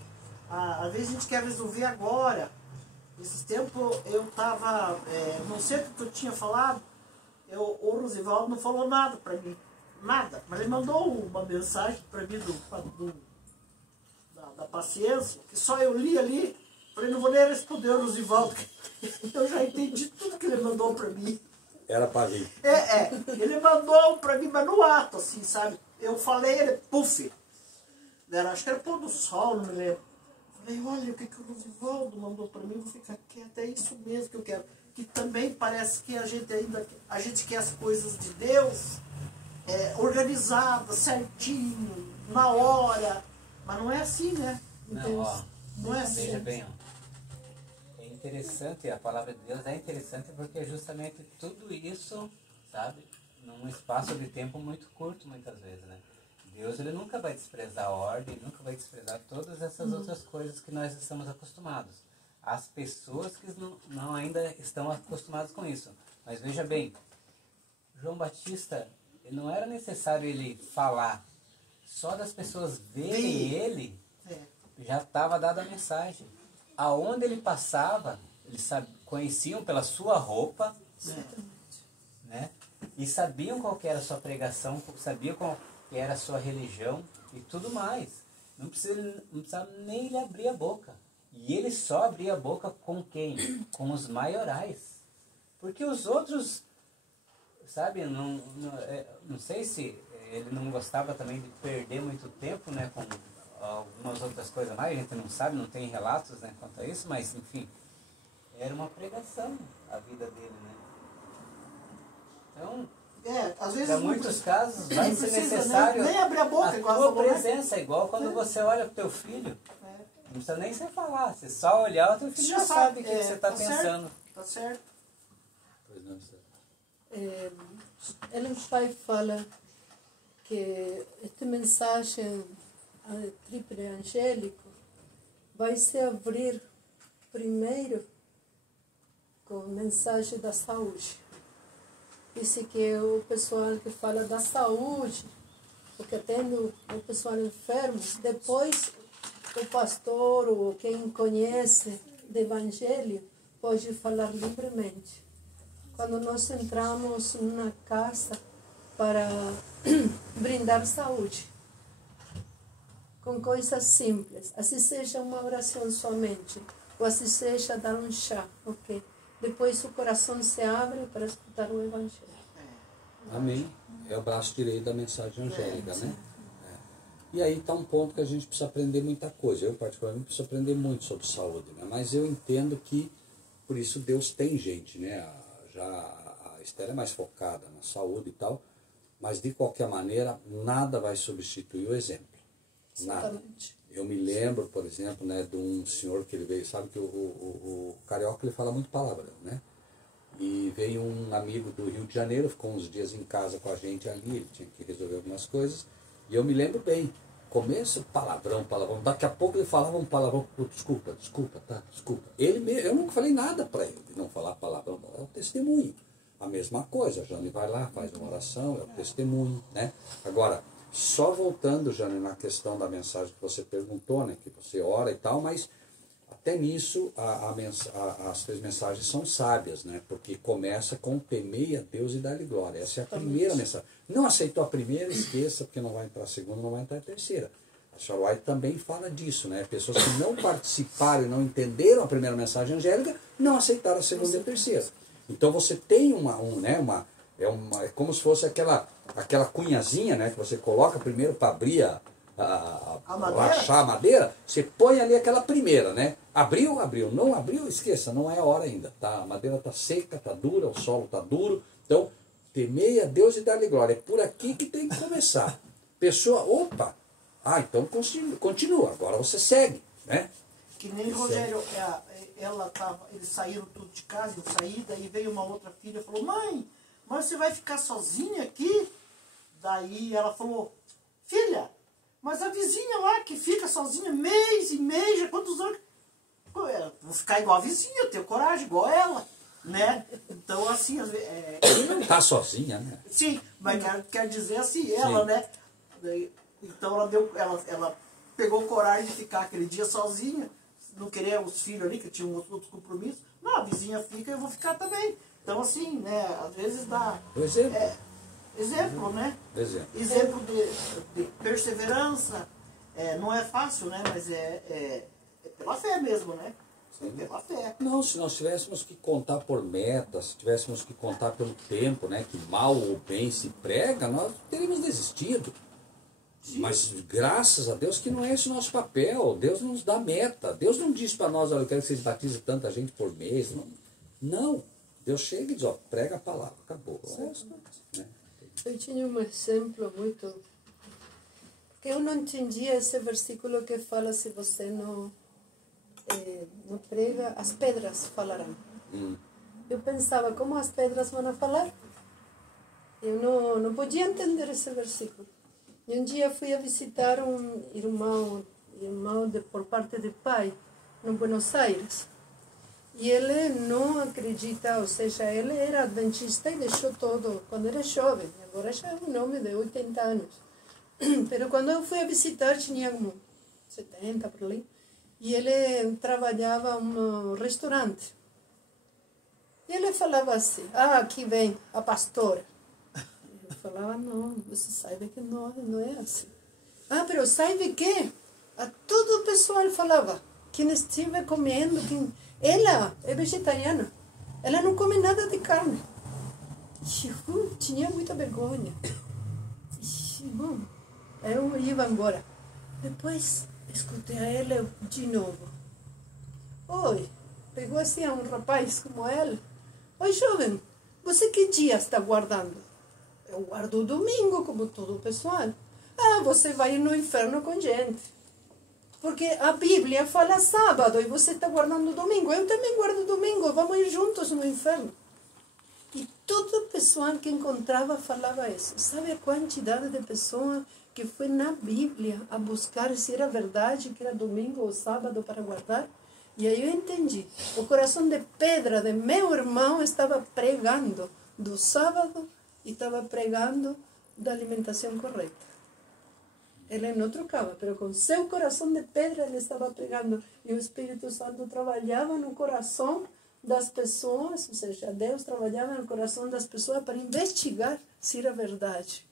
Às vezes a gente quer resolver agora. Esses tempos eu estava, não sei o que eu tinha falado, o Rosivaldo não falou nada para mim. Nada. Mas ele mandou uma mensagem para mim da paciência, que só eu li ali. Falei, não vou nem responder o Rosivaldo, eu já entendi tudo que ele mandou para mim. Era para rir. Ele mandou para mim, mas no ato, assim, sabe? Eu falei, ele, puf. Acho que era pôr do sol, não me lembro. Falei, olha, o que o Rosivaldo mandou para mim, vou ficar quieto, é isso mesmo que eu quero. Que também parece que a gente quer as coisas de Deus organizadas, certinho, na hora. Mas não é assim, né? Não, ó, Não é assim. veja bem, ó. É interessante, a palavra de Deus é interessante porque é justamente tudo isso, sabe, num espaço de tempo muito curto, muitas vezes, né? Deus, ele nunca vai desprezar a ordem, nunca vai desprezar todas essas outras coisas que nós estamos acostumados. As pessoas que não ainda estão acostumadas com isso. Mas veja bem, João Batista, não era necessário ele falar. Só das pessoas verem ele, já estava dada a mensagem. Aonde ele passava, eles conheciam pela sua roupa, né? E sabiam qual que era a sua pregação, sabiam qual que era a sua religião e tudo mais. Não precisava nem ele abrir a boca. E ele só abria a boca com quem? Com os maiorais. Porque os outros, sabe, não sei se ele não gostava também de perder muito tempo, né, com algumas outras coisas mais, a gente não sabe, não tem relatos, né, quanto a isso, mas enfim, era uma pregação a vida dele, né. Então, às vezes para muitos casos vai ser necessário nem abrir a boca, igual tua falou, né? presença, igual quando você olha para o teu filho. Não precisa nem você falar, você só olhar, o teu filho já sabe o que você está pensando. Tá certo. Pois não, certo. Ellen White fala que esta mensagem triple angélico vai se abrir primeiro com a mensagem da saúde. Diz que o pessoal que fala da saúde, porque tendo o pessoal enfermo, depois o pastor ou quem conhece do evangelho pode falar livremente. Quando nós entramos numa casa para brindar saúde, com coisas simples, assim seja uma oração somente, ou assim seja dar um chá, ok? Depois o coração se abre para escutar o evangelho. Amém. É o braço direito da mensagem angélica, né? E aí está um ponto que a gente precisa aprender muita coisa. Eu, particularmente, preciso aprender muito sobre saúde, né? Mas eu entendo que, por isso, Deus tem gente, né? A Estela é mais focada na saúde e tal, mas, de qualquer maneira, nada vai substituir o exemplo. Nada. Exatamente. Eu me lembro, por exemplo, né, de um senhor que ele veio, sabe que o carioca ele fala muito palavrão, né? E veio um amigo do Rio de Janeiro, ficou uns dias em casa com a gente ali, ele tinha que resolver algumas coisas, e eu me lembro bem, começo palavrão, daqui a pouco ele falava um palavrão, desculpa, tá, desculpa. Eu nunca falei nada para ele, de não falar palavrão, é o testemunho. A mesma coisa, a Jane vai lá, faz uma oração, é o testemunho, né? Agora, só voltando, Jane, na questão da mensagem que você perguntou, né, que você ora e tal, mas até nisso as três mensagens são sábias, né? Porque começa com temer a Deus e dar-lhe glória. Essa é a primeira mensagem. Não aceitou a primeira, esqueça, porque não vai entrar a segunda, não vai entrar a terceira. A Sr. White também fala disso, né? Pessoas que não participaram e não entenderam a primeira mensagem angélica, não aceitaram a segunda e a terceira. Então você tem é como se fosse aquela cunhazinha, né? Que você coloca primeiro para abrir rachar a madeira, você põe ali aquela primeira, né? Abriu, não abriu, esqueça, não é a hora ainda, tá? A madeira está seca, está dura, o solo está duro, então temei a Deus e dar-lhe glória, é por aqui que tem que começar. Pessoa, opa, então continua, agora você segue, né? Que nem Rogério, eles saíram tudo de casa, em saída, e veio uma outra filha e falou, mãe, mas você vai ficar sozinha aqui? Daí ela falou, filha, mas a vizinha lá que fica sozinha mês e mês, já quantos anos? Vou ficar igual a vizinha, eu tenho coragem, igual ela. né? Então, assim, Não está sozinha, né? sim, mas quer dizer assim, ela, Sim. né? Então ela pegou coragem de ficar aquele dia sozinha, não queria os filhos ali, que tinham outros compromissos. Não, a vizinha fica, eu vou ficar também. Então, assim, né? Às vezes dá. O exemplo. Exemplo, né? Exemplo. Exemplo de perseverança. Não é fácil, né? Mas é pela fé mesmo, né? É pela fé. Não, se nós tivéssemos que contar por metas, se tivéssemos que contar pelo tempo, né, que mal ou bem se prega, nós teríamos desistido. Sim. Mas graças a Deus que não é esse o nosso papel. Deus nos dá meta. Deus não diz para nós, olha, eu quero que vocês batizem tanta gente por mês. Não. Não. Deus chega e diz, ó, prega a palavra, acabou. Né? Eu tinha um exemplo muito... Porque eu não entendia esse versículo que fala, se você não prega, as pedras falarão. Eu pensava, como as pedras vão falar? Eu não podia entender esse versículo. E um dia fui a visitar um irmão por parte de pai, em Buenos Aires. E ele não acredita, ou seja, ele era adventista e deixou todo quando era jovem. Agora já é um homem de 80 anos. Mas quando eu fui a visitar, tinha como 70 por ali. E ele trabalhava em um restaurante. E ele falava assim, aqui vem a pastora. Eu falava, não, você sabe que não é assim. Mas sabe que? A todo o pessoal falava, quem estive comendo, ela é vegetariana, ela não come nada de carne. E eu tinha muita vergonha. E, bom, eu ia embora. Depois escutei a ela de novo. Oi, pegou assim a um rapaz como ele. Oi, jovem, você que dia está guardando? Eu guardo o domingo, como todo o pessoal. Você vai no inferno com gente. Porque a Bíblia fala sábado e você está guardando o domingo. Eu também guardo o domingo, vamos ir juntos no inferno. E todo o pessoal que encontrava falava isso. Sabe a quantidade de pessoas que foi na Bíblia a buscar se era verdade que era domingo ou sábado para guardar? E aí eu entendi. O coração de pedra de meu irmão estava pregando do sábado e estava pregando da alimentação correta. Ele não trocava, mas com seu coração de pedra ele estava pregando. E o Espírito Santo trabalhava no coração das pessoas, ou seja, Deus trabalhava no coração das pessoas para investigar se era verdade.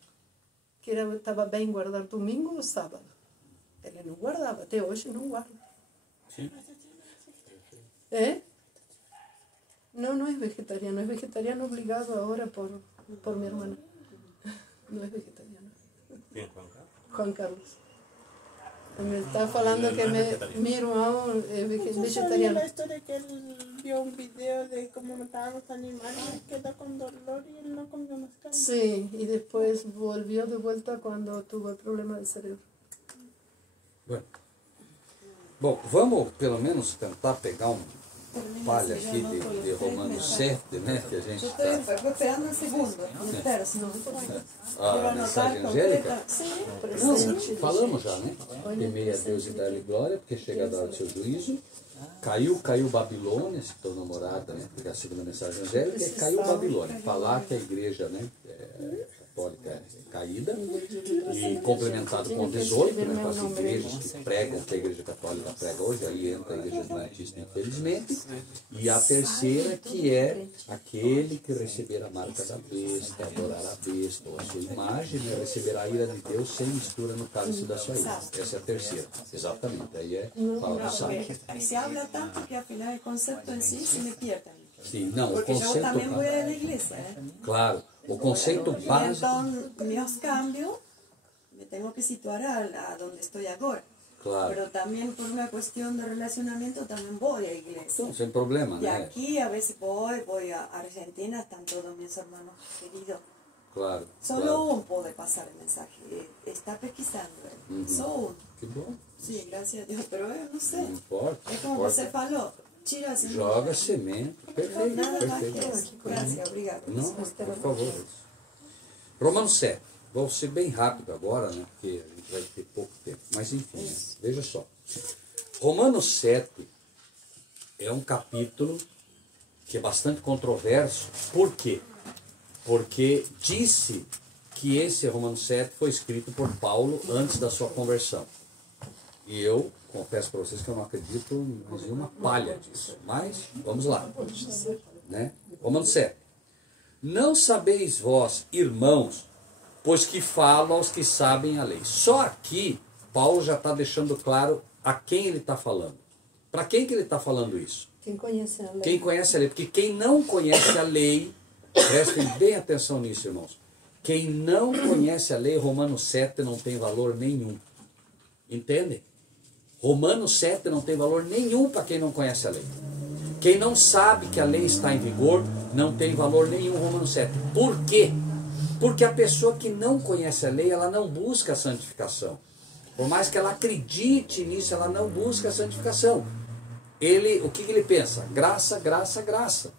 Que estava bem guardar domingo ou sábado. Ele não guardava, até hoje não guarda. Sim. Não é vegetariano. É vegetariano obrigado agora por minha irmã. Não é vegetariano. Quem, Juan Carlos. Me está falando que mi irmão é vegetariano. La historia que él vio un video de cómo mataban los animales, quedó con dolor y él no comió más carne. Sí, y después volvió de vuelta cuando tuvo el problema de cerebro. Bueno. Bom, vamos pelo menos tentar pegar palha aqui de Romanos 7, né? Que a gente está... Estoy esperando un segundo. Espera, si no A mensagem angélica? Sim, Não, falamos já, né? Temer a Deus e dar-lhe glória, porque chega a hora do seu juízo. Caiu Babilônia, se tornou morada, né? Porque a segunda mensagem angélica é caiu Babilônia. Falar que a igreja, né, católica é caída, e complementado com 18, né, com as igrejas que pregam, que a igreja católica prega hoje, aí entra a igreja adventista, infelizmente, e a terceira, que é aquele que receber a marca da besta, adorar a besta, ou a sua imagem, né, receberá a ira de Deus sem mistura no cálice da sua ira. Essa é a terceira, exatamente, aí é Paulo sabe. se habla tanto que al final el concepto en sí se me pierde. Sim, não, o Porque yo conceito... también voy a la iglesia. Claro, o conceito Y básico... entonces, meus cambios, me tengo que situar a donde estoy ahora. Claro. Pero también por una cuestión de relacionamiento también voy a la iglesia. Então, sem problema, Y né? aquí a veces voy a Argentina, están todos mis hermanos queridos. Claro. Solo claro. un puede pasar el mensaje, está pesquisando. Solo uno. Que bom. Sí, gracias a Dios, pero no sé. Não importa. Es como importa. você falou, tira assim. Joga semente. Perfeito, Nada mais que perfeito. isso. Graças, obrigado. Não, por favor. Romanos 7. Vou ser bem rápido agora, né? Porque a gente vai ter pouco tempo. Mas enfim, né? Veja só. Romanos 7 é um capítulo que é bastante controverso. Por quê? Porque disse que esse Romanos 7 foi escrito por Paulo antes da sua conversão. E eu confesso para vocês que eu não acredito em uma palha disso. Mas, vamos lá. Né? Romanos 7. Não sabeis vós, irmãos, pois que falo aos que sabem a lei. Só aqui, Paulo já está deixando claro a quem ele está falando. Para quem que ele está falando isso? Quem conhece a lei. Quem conhece a lei. Porque quem não conhece a lei, prestem bem atenção nisso, irmãos. Quem não conhece a lei, Romanos 7 não tem valor nenhum. Entendem? Romanos 7 não tem valor nenhum para quem não conhece a lei. Quem não sabe que a lei está em vigor, não tem valor nenhum, Romanos 7. Por quê? Porque a pessoa que não conhece a lei, ela não busca a santificação. Por mais que ela acredite nisso, ela não busca a santificação. O que ele pensa? Graça, graça, graça.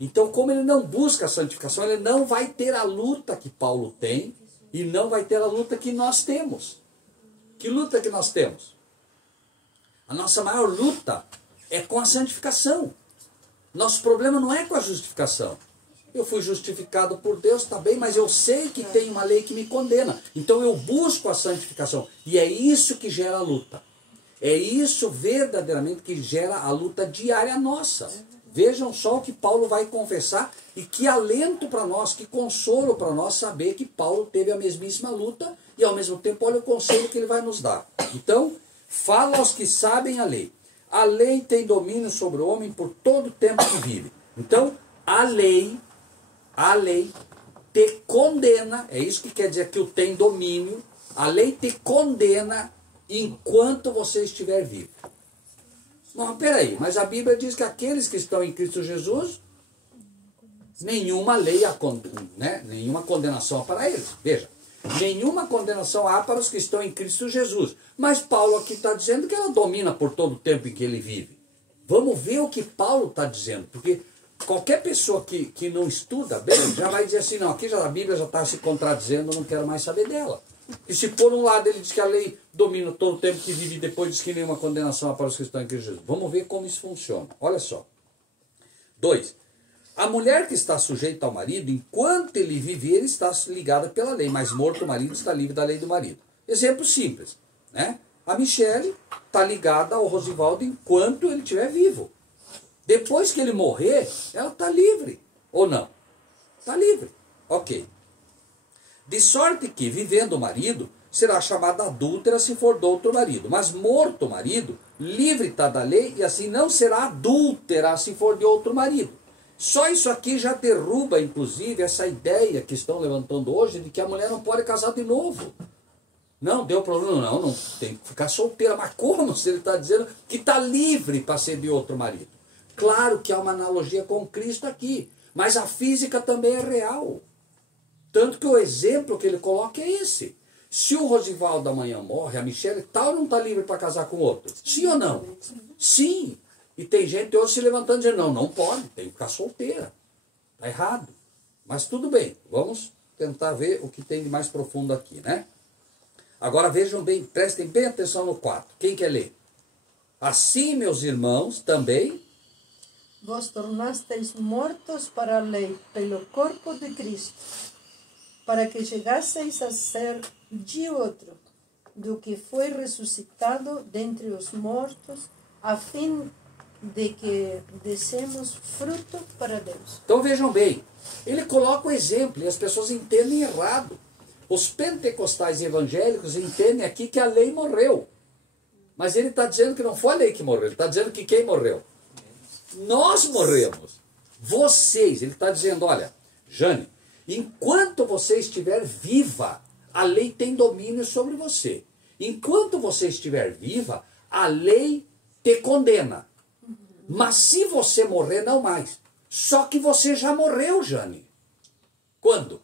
Então, como ele não busca a santificação, ele não vai ter a luta que Paulo tem e não vai ter a luta que nós temos. Que luta que nós temos? A nossa maior luta é com a santificação. Nosso problema não é com a justificação. Eu fui justificado por Deus, está bem, mas eu sei que tem uma lei que me condena. Então eu busco a santificação. E é isso que gera a luta. É isso verdadeiramente que gera a luta diária nossa. Vejam só o que Paulo vai confessar e que alento para nós, que consolo para nós saber que Paulo teve a mesmíssima luta e ao mesmo tempo olha o conselho que ele vai nos dar. Então, fala aos que sabem a lei. A lei tem domínio sobre o homem por todo o tempo que vive. Então, a lei te condena, é isso que quer dizer que o tem domínio, a lei te condena enquanto você estiver vivo. Não, peraí, mas a Bíblia diz que aqueles que estão em Cristo Jesus, nenhuma lei, nenhuma condenação há para eles. Veja, nenhuma condenação há para os que estão em Cristo Jesus. Mas Paulo aqui está dizendo que ela domina por todo o tempo em que ele vive. Vamos ver o que Paulo está dizendo, porque qualquer pessoa que não estuda bem, já vai dizer assim, não, aqui a Bíblia já está se contradizendo, eu não quero mais saber dela. E se por um lado ele diz que a lei domina todo o tempo que vive e depois diz que nenhuma condenação há para os que estão em Cristo Jesus. Vamos ver como isso funciona. Olha só. 2. A mulher que está sujeita ao marido, enquanto ele viver, está ligada pela lei, mas morto o marido está livre da lei do marido. Exemplo simples. Né? A Michele está ligada ao Rosivaldo enquanto ele estiver vivo. Depois que ele morrer, ela está livre. Ou não? Está livre. Ok. De sorte que, vivendo o marido, será chamada adúltera se for do outro marido. Mas morto o marido, livre está da lei, e assim não será adúltera se for de outro marido. Só isso aqui já derruba, inclusive, essa ideia que estão levantando hoje de que a mulher não pode casar de novo. Não, deu problema, não tem que ficar solteira. Mas como se ele está dizendo que está livre para ser de outro marido? Claro que há uma analogia com Cristo aqui, mas a física também é real. Tanto que o exemplo que ele coloca é esse. Se o Rosivaldo amanhã morre, a Michele tal não está livre para casar com outro? Sim ou não? Sim. E tem gente hoje se levantando e dizendo, não pode, tem que ficar solteira. Está errado. Mas tudo bem, vamos tentar ver o que tem de mais profundo aqui, né? Agora vejam bem, prestem bem atenção no 4. Quem quer ler? Assim, meus irmãos, também... Vos tornasteis mortos para a lei pelo corpo de Cristo, para que chegasseis a ser de outro, do que foi ressuscitado dentre os mortos, a fim de que dessemos fruto para Deus. Então vejam bem, ele coloca o exemplo e as pessoas entendem errado. Os pentecostais evangélicos entendem aqui que a lei morreu. Mas ele está dizendo que não foi a lei que morreu, ele está dizendo que quem morreu? Nós morremos. Vocês, ele está dizendo, olha, Jane, enquanto você estiver viva, a lei tem domínio sobre você. Enquanto você estiver viva, a lei te condena. Mas se você morrer, não mais. Só que você já morreu, Jane. Quando?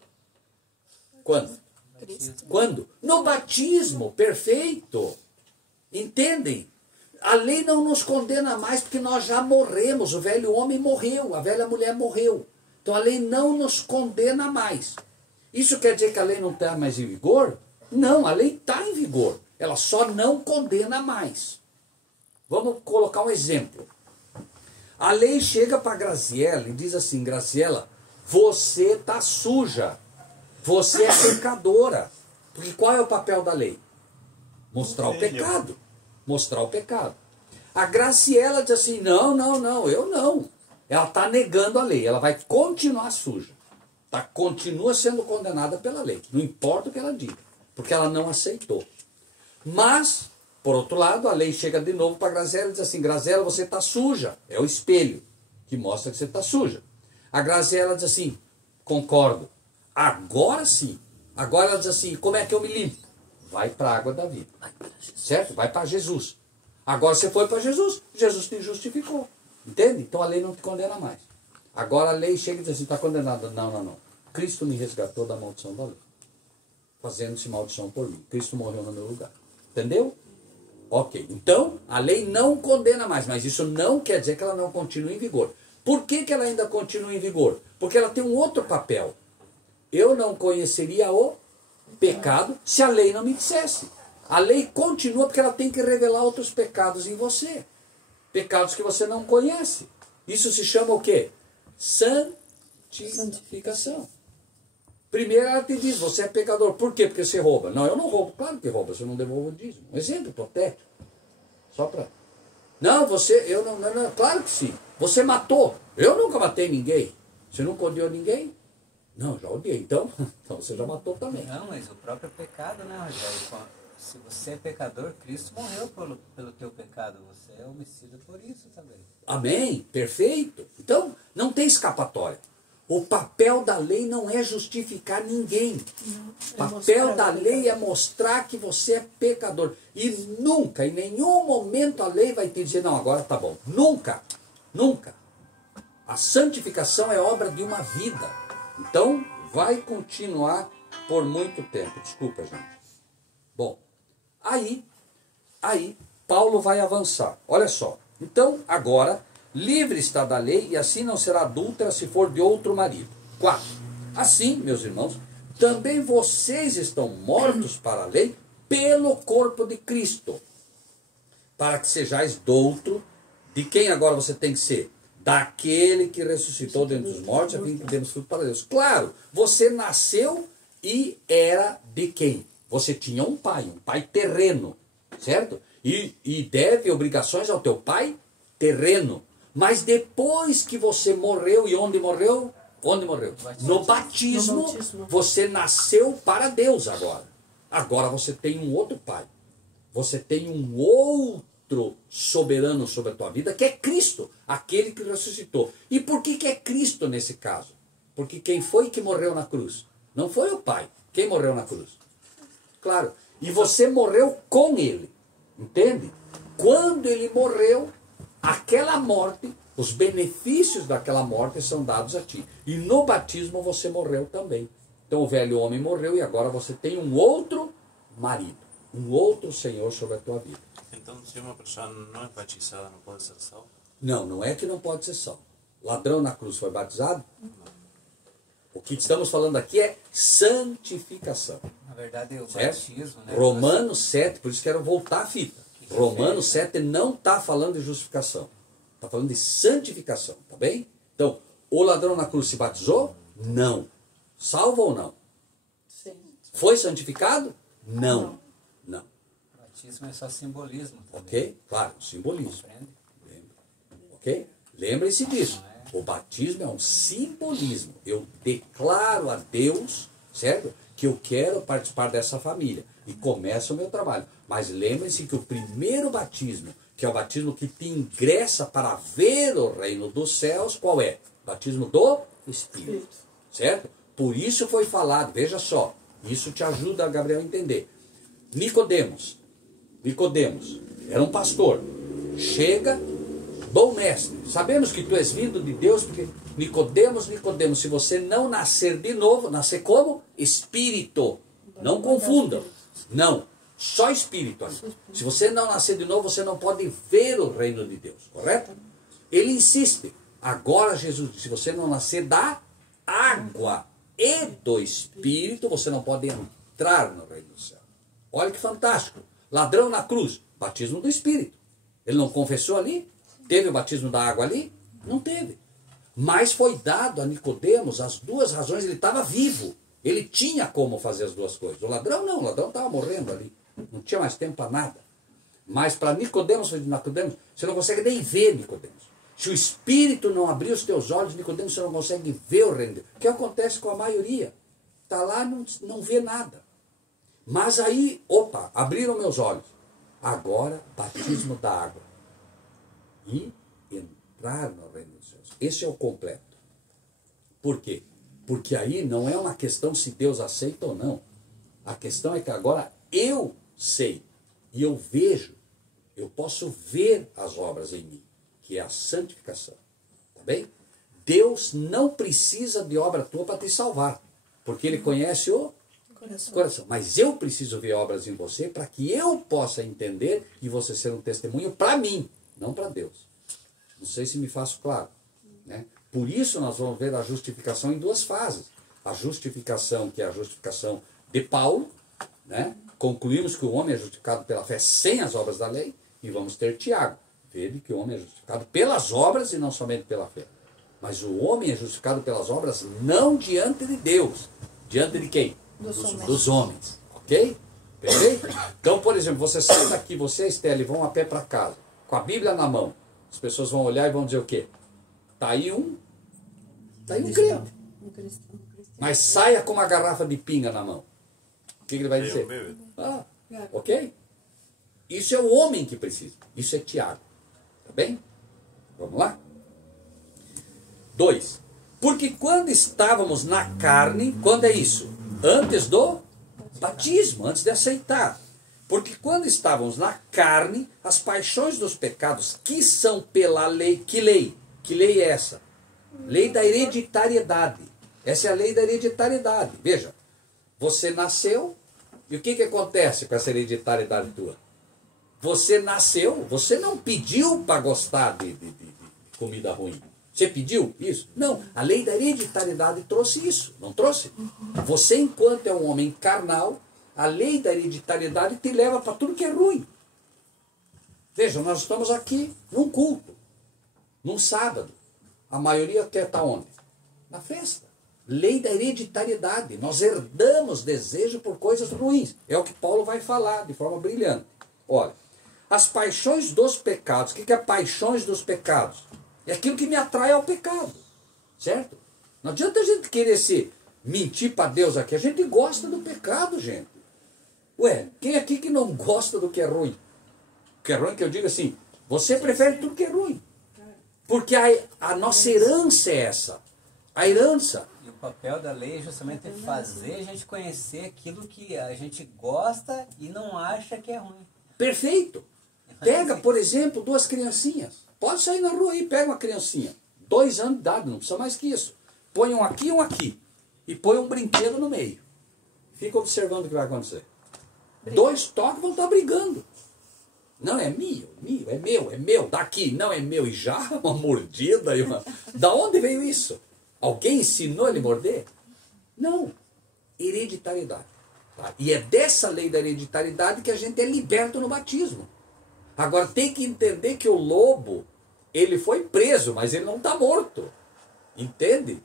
Quando? No batismo, perfeito. Entendem? A lei não nos condena mais porque nós já morremos. O velho homem morreu, a velha mulher morreu. Então a lei não nos condena mais. Isso quer dizer que a lei não está mais em vigor? Não, a lei está em vigor. Ela só não condena mais. Vamos colocar um exemplo. A lei chega para Graziela e diz assim: Graziela, você está suja, você é pecadora. Porque qual é o papel da lei? Mostrar o pecado. Mostrar o pecado. A Graziela diz assim: não, eu não. Ela está negando a lei, ela vai continuar suja. Continua sendo condenada pela lei, não importa o que ela diga, porque ela não aceitou. Mas, por outro lado, a lei chega de novo para a Graziela e diz assim: Graziela, você está suja. É o espelho que mostra que você está suja. A Graziela diz assim: concordo. Agora sim. Agora ela diz assim: como é que eu me limpo? Vai para a água da vida. Certo? Vai para Jesus. Agora você foi para Jesus, Jesus te justificou. Entende? Então a lei não te condena mais. Agora a lei chega e diz assim: está condenada. Não. Cristo me resgatou da maldição da lei, fazendo-se maldição por mim. Cristo morreu no meu lugar. Entendeu? Ok. Então, a lei não condena mais, mas isso não quer dizer que ela não continue em vigor. Por que ela ainda continua em vigor? Porque ela tem um outro papel. Eu não conheceria o pecado se a lei não me dissesse. A lei continua porque ela tem que revelar outros pecados em você. Pecados que você não conhece. Isso se chama o quê? Santificação. Primeiro ela te diz: você é pecador. Por quê? Porque você rouba. Não, eu não roubo. Claro que rouba, você não devolve o dízimo. Um exemplo hipotético. Só para... Não, eu não, claro que sim. Você matou. Eu nunca matei ninguém. Você nunca odiou ninguém? Não, já odiei. Então você já matou também. Não, mas o próprio pecado, né, Rogério? Se você é pecador, Cristo morreu pelo teu pecado. Você é homicida por isso também. Amém? Perfeito. Então, não tem escapatória. O papel da lei não é justificar ninguém. O papel da lei é mostrar que você é pecador. E nunca, em nenhum momento a lei vai te dizer: não, agora tá bom. Nunca. A santificação é obra de uma vida. Então, vai continuar por muito tempo. Desculpa, gente. Bom, aí, Paulo vai avançar. Olha só. Então, agora, livre está da lei, e assim não será adúltera se for de outro marido. 4. Assim, meus irmãos, também vocês estão mortos para a lei pelo corpo de Cristo, para que sejais douto. De quem agora você tem que ser? Daquele que ressuscitou dentre os mortos, a fim de que demos fruto para Deus. Claro, você nasceu e era de quem? Você tinha um pai terreno, certo? E deve obrigações ao teu pai terreno. Mas depois que você morreu, e onde morreu? No batismo, você nasceu para Deus agora. Agora você tem um outro pai. Você tem um outro soberano sobre a tua vida, que é Cristo, aquele que ressuscitou. E por que é Cristo nesse caso? Porque quem foi que morreu na cruz? Não foi o pai. Quem morreu na cruz? Claro. E você morreu com ele. Entende? Quando ele morreu, aquela morte, os benefícios daquela morte são dados a ti. E no batismo você morreu também. Então o velho homem morreu e agora você tem um outro marido, um outro Senhor sobre a tua vida. Então, se uma pessoa não é batizada, não pode ser salva? Não é que não pode ser salvo. Ladrão na cruz foi batizado? Não. O que estamos falando aqui é santificação. Na verdade, o certo? batismo... Né, Romanos 7, por isso quero voltar a fita. Romanos 7 não está falando de justificação. Está falando de santificação, tá bem? Então, o ladrão na cruz se batizou? Não. Salvo ou não? Sim. Foi santificado? Não. O batismo é só simbolismo também. Ok? Claro, simbolismo. Compreende? Ok? Lembre-se disso. O batismo é um simbolismo. Eu declaro a Deus, certo? Que eu quero participar dessa família. E começa o meu trabalho. Mas lembre-se que o primeiro batismo, que é o batismo que te ingressa para ver o reino dos céus, qual é? Batismo do Espírito. Certo? Por isso foi falado, veja só, isso te ajuda, Gabriel, a entender. Nicodemos era um pastor. Chega, bom mestre, sabemos que tu és vindo de Deus, porque Nicodemos, se você não nascer de novo, nascer como? Espírito. Não confundam. Não, só espírito ali. Se você não nascer de novo, você não pode ver o reino de Deus, correto? Ele insiste. Agora Jesus disse, se você não nascer da água e do Espírito, você não pode entrar no reino do céu. Olha que fantástico. Ladrão na cruz, batismo do Espírito. Ele não confessou ali? Teve o batismo da água ali? Não teve. Mas foi dado a Nicodemos as duas razões, ele estava vivo. Ele tinha como fazer as duas coisas. O ladrão não, o ladrão estava morrendo ali. Não tinha mais tempo para nada. Mas para Nicodemos, você não consegue nem ver Nicodemos. Se o Espírito não abrir os teus olhos, Nicodemos, você não consegue ver o reino de Deus. O que acontece com a maioria? Está lá e não vê nada. Mas aí, opa, abriram meus olhos. Agora, batismo da água. E entrar no reino dos céus. Esse é o completo. Por quê? Porque aí não é uma questão se Deus aceita ou não. A questão é que agora eu sei e eu vejo, eu posso ver as obras em mim, que é a santificação. Tá bem? Deus não precisa de obra tua para te salvar, porque Ele conhece o coração. Mas eu preciso ver obras em você para que eu possa entender e você ser um testemunho para mim, não para Deus. Não sei se me faço claro, né? Por isso nós vamos ver a justificação em duas fases. A justificação, que é a justificação de Paulo, né? Concluímos que o homem é justificado pela fé sem as obras da lei, e vamos ter Tiago. Vede que o homem é justificado pelas obras e não somente pela fé. Mas o homem é justificado pelas obras não diante de Deus. Diante de quem? Dos homens. Ok? Perfeito? Então, por exemplo, você sai daqui, você e a Estela, e vão a pé para casa, com a Bíblia na mão. As pessoas vão olhar e vão dizer o quê? Está aí um crente. Mas saia com uma garrafa de pinga na mão. O que ele vai dizer? Ok? Isso é o homem que precisa. Isso é Tiago. Tá bem? Vamos lá? 2. Porque quando estávamos na carne, quando é isso? Antes do batismo, antes de aceitar. Porque quando estávamos na carne, as paixões dos pecados que são pela lei, que lei? Que lei é essa? Lei da hereditariedade. Essa é a lei da hereditariedade. Veja, você nasceu, e o que acontece com essa hereditariedade tua? Você nasceu, você não pediu para gostar de comida ruim. Você pediu isso? Não. A lei da hereditariedade trouxe isso, não trouxe? Você, enquanto é um homem carnal, a lei da hereditariedade te leva para tudo que é ruim. Veja, nós estamos aqui num culto, num sábado. A maioria quer estar onde? Na festa. Lei da hereditariedade. Nós herdamos desejo por coisas ruins. É o que Paulo vai falar de forma brilhante. Olha, as paixões dos pecados. O que é paixões dos pecados? É aquilo que me atrai ao pecado. Certo? Não adianta a gente querer se mentir para Deus aqui. A gente gosta do pecado, gente. Ué, quem aqui que não gosta do que é ruim? O que é ruim que eu digo assim, você prefere tudo que é ruim. Porque a nossa herança é essa. A herança. E o papel da lei é justamente fazer a gente conhecer aquilo que a gente gosta e não acha que é ruim. Perfeito. Pega, por exemplo, duas criancinhas. Pode sair na rua aí, pega uma criancinha. 2 anos de idade, não precisa mais que isso. Põe um aqui e um aqui. E põe um brinquedo no meio. Fica observando o que vai acontecer. 2 toques vão estar brigando. Não, é meu, daqui, não é meu. E já uma mordida. Da onde veio isso? Alguém ensinou ele a morder? Não. Hereditariedade. Tá? E é dessa lei da hereditariedade que a gente é liberto no batismo. Agora tem que entender que o lobo, ele foi preso, mas ele não está morto. Entende?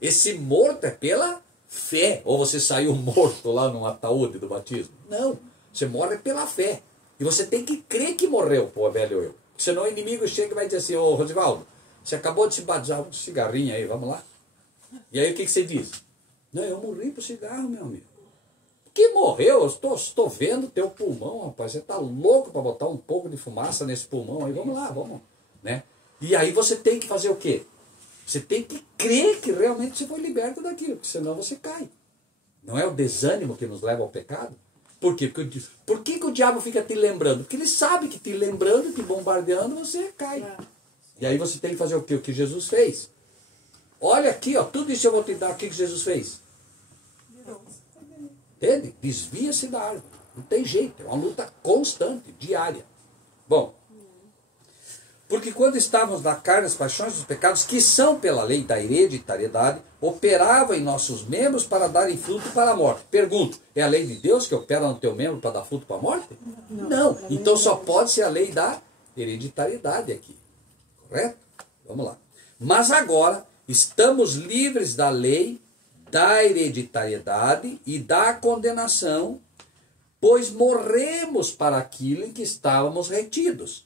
Esse morto é pela fé. Ou você saiu morto lá num ataúde do batismo? Não. Você morre pela fé. E você tem que crer que morreu, pô, velho eu. Senão o inimigo chega e vai dizer assim, ô Rosivaldo, você acabou de se batizar, um cigarrinho aí, vamos lá. E aí o que você diz? Não, eu morri pro cigarro, meu amigo. Que morreu? Eu estou vendo teu pulmão, rapaz. Você está louco para botar um pouco de fumaça nesse pulmão aí. Vamos lá, vamos. Né? E aí você tem que fazer o quê? Você tem que crer que realmente você foi liberto daquilo, porque senão você cai. Não é o desânimo que nos leva ao pecado? Por quê? Por que o diabo fica te lembrando? Porque ele sabe que te lembrando, te bombardeando, você cai. E aí você tem que fazer o quê? O que Jesus fez. Olha aqui, ó, tudo isso eu vou te dar. O que Jesus fez? Entende? Desvia-se da árvore. Não tem jeito. É uma luta constante, diária. Bom, porque quando estávamos na carne, as paixões dos pecados, que são pela lei da hereditariedade, operavam em nossos membros para darem fruto para a morte. Pergunto, é a lei de Deus que opera no teu membro para dar fruto para a morte? Não. Então só pode ser a lei da hereditariedade aqui. Correto? Vamos lá. Mas agora estamos livres da lei, da hereditariedade e da condenação, pois morremos para aquilo em que estávamos retidos,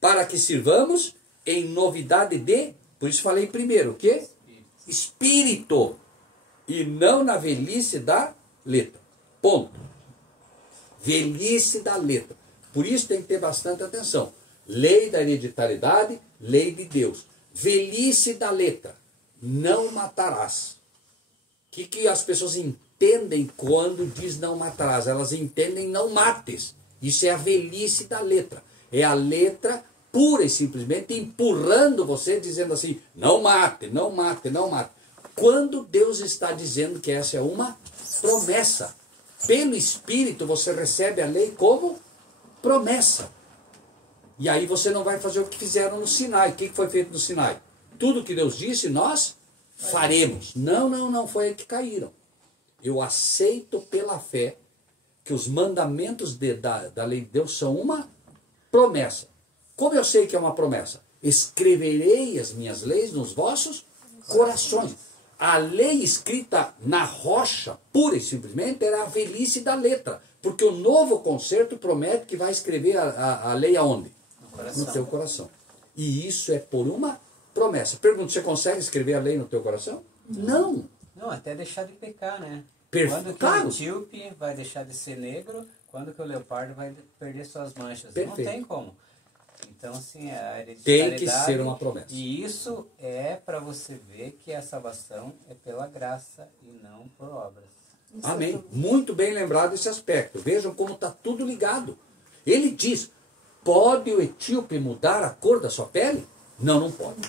para que sirvamos em novidade de, por isso falei primeiro, o quê? Espírito, e não na velhice da letra. Ponto. Velhice da letra. Por isso tem que ter bastante atenção. Lei da hereditariedade, lei de Deus. Velhice da letra. Não matarás. O que as pessoas entendem quando diz não matarás? Elas entendem não mates. Isso é a velhice da letra. É a letra pura e simplesmente empurrando você, dizendo assim, não mate, não mate, não mate. Quando Deus está dizendo que essa é uma promessa. Pelo Espírito você recebe a lei como promessa. E aí você não vai fazer o que fizeram no Sinai. O que foi feito no Sinai? Tudo que Deus disse, nós faremos. Não foi aí que caíram. Eu aceito pela fé que os mandamentos da lei de Deus são uma promessa. Como eu sei que é uma promessa? Escreverei as minhas leis nos vossos corações. A lei escrita na rocha, pura e simplesmente, era a velhice da letra. Porque o novo concerto promete que vai escrever a lei aonde? No teu coração. E isso é por uma promessa. Pergunta, você consegue escrever a lei no teu coração? Não. Não, até deixar de pecar, né? Quando que Claro. o etíope vai deixar de ser negro, quando que o leopardo vai perder suas manchas. Perfeito. Não tem como. Então, assim, a Tem que hereditariedade... ser uma promessa. E isso é para você ver que a salvação é pela graça e não por obras. Amém. Muito bem lembrado esse aspecto. Vejam como está tudo ligado. Ele diz, pode o etíope mudar a cor da sua pele? Não, não pode.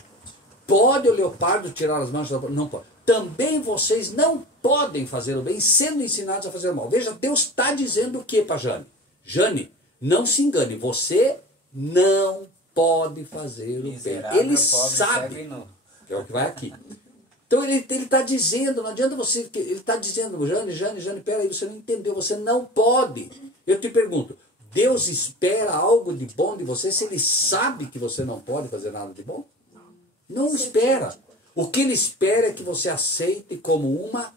Pode o leopardo tirar as manchas da pele? Não pode. Também vocês não podem fazer o bem sendo ensinados a fazer o mal. Veja, Deus está dizendo o que para Jane? Jane, não se engane, você não pode fazer o bem. Miserável, Ele pobre, sabe, cego e nu. que é o que vai aqui. Então ele está dizendo, não adianta você, ele está dizendo, Jane, peraí, você não entendeu, você não pode. Eu te pergunto, Deus espera algo de bom de você se ele sabe que você não pode fazer nada de bom? Não espera. O que ele espera é que você aceite como uma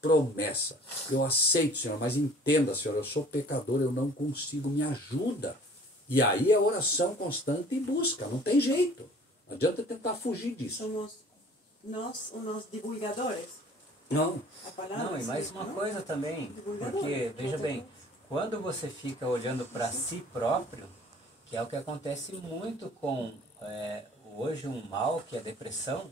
promessa. Eu aceito, Senhor, mas entenda, Senhor, eu sou pecador, eu não consigo, me ajuda. E aí é oração constante e busca, não tem jeito. Não adianta tentar fugir disso. Somos nós unos divulgadores. Não. A palavra, Não, e mais uma coisa também, porque, veja bem, quando você fica olhando para si próprio, que é o que acontece muito com hoje um mal, que é a depressão,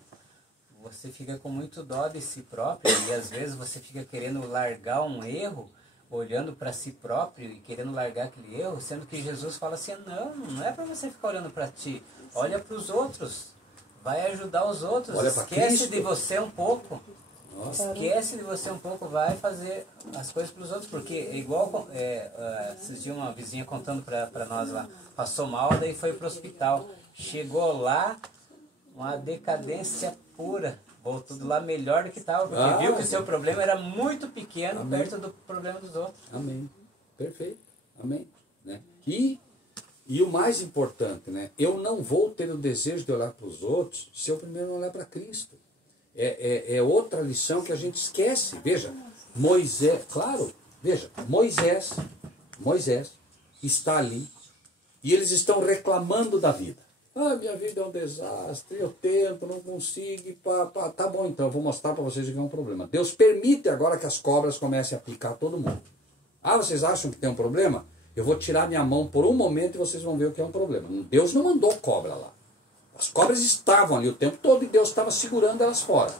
você fica com muito dó de si próprio e às vezes você fica querendo largar um erro, olhando para si próprio e querendo largar aquele erro, sendo que Jesus fala assim, não é para você ficar olhando para ti, olha para os outros, vai ajudar os outros, Olha pra esquece Cristo. de você um pouco. Nossa. Esquece de você um pouco, vai fazer as coisas para os outros, porque é igual, esses dias uma vizinha contando para nós lá, passou mal, daí foi para o hospital, chegou lá, uma decadência pura, voltou de lá melhor do que estava, porque viu que o seu problema era muito pequeno perto do problema dos outros. Amém. Perfeito. Amém. Né? E o mais importante, né? Eu não vou ter o desejo de olhar para os outros se eu primeiro não olhar para Cristo. É outra lição que a gente esquece. Veja, Moisés, claro, veja, Moisés está ali e eles estão reclamando da vida. Ah, minha vida é um desastre, eu tento, não consigo, tá bom, então eu vou mostrar para vocês o que é um problema. Deus permite agora que as cobras comecem a picar todo mundo. Ah, vocês acham que tem um problema? Eu vou tirar minha mão por um momento e vocês vão ver o que é um problema. Deus não mandou cobra lá. As cobras estavam ali o tempo todo e Deus estava segurando elas fora.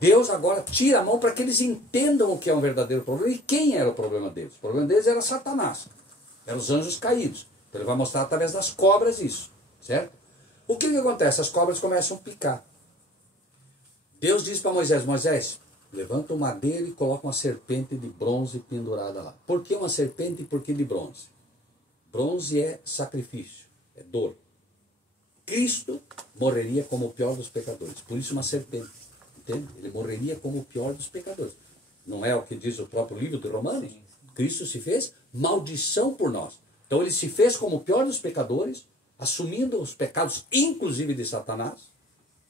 Deus agora tira a mão para que eles entendam o que é um verdadeiro problema. E quem era o problema deles? O problema deles era Satanás. Eram os anjos caídos. Então ele vai mostrar através das cobras isso. Certo? O que acontece? As cobras começam a picar. Deus diz para Moisés, Moisés, levanta uma madeira e coloca uma serpente de bronze pendurada lá. Por que uma serpente e por que de bronze? Bronze é sacrifício, é dor. Cristo morreria como o pior dos pecadores. Por isso uma serpente. Entende? Ele morreria como o pior dos pecadores. Não é o que diz o próprio livro de Romanos? Sim. Cristo se fez maldição por nós. Então ele se fez como o pior dos pecadores, assumindo os pecados, inclusive de Satanás,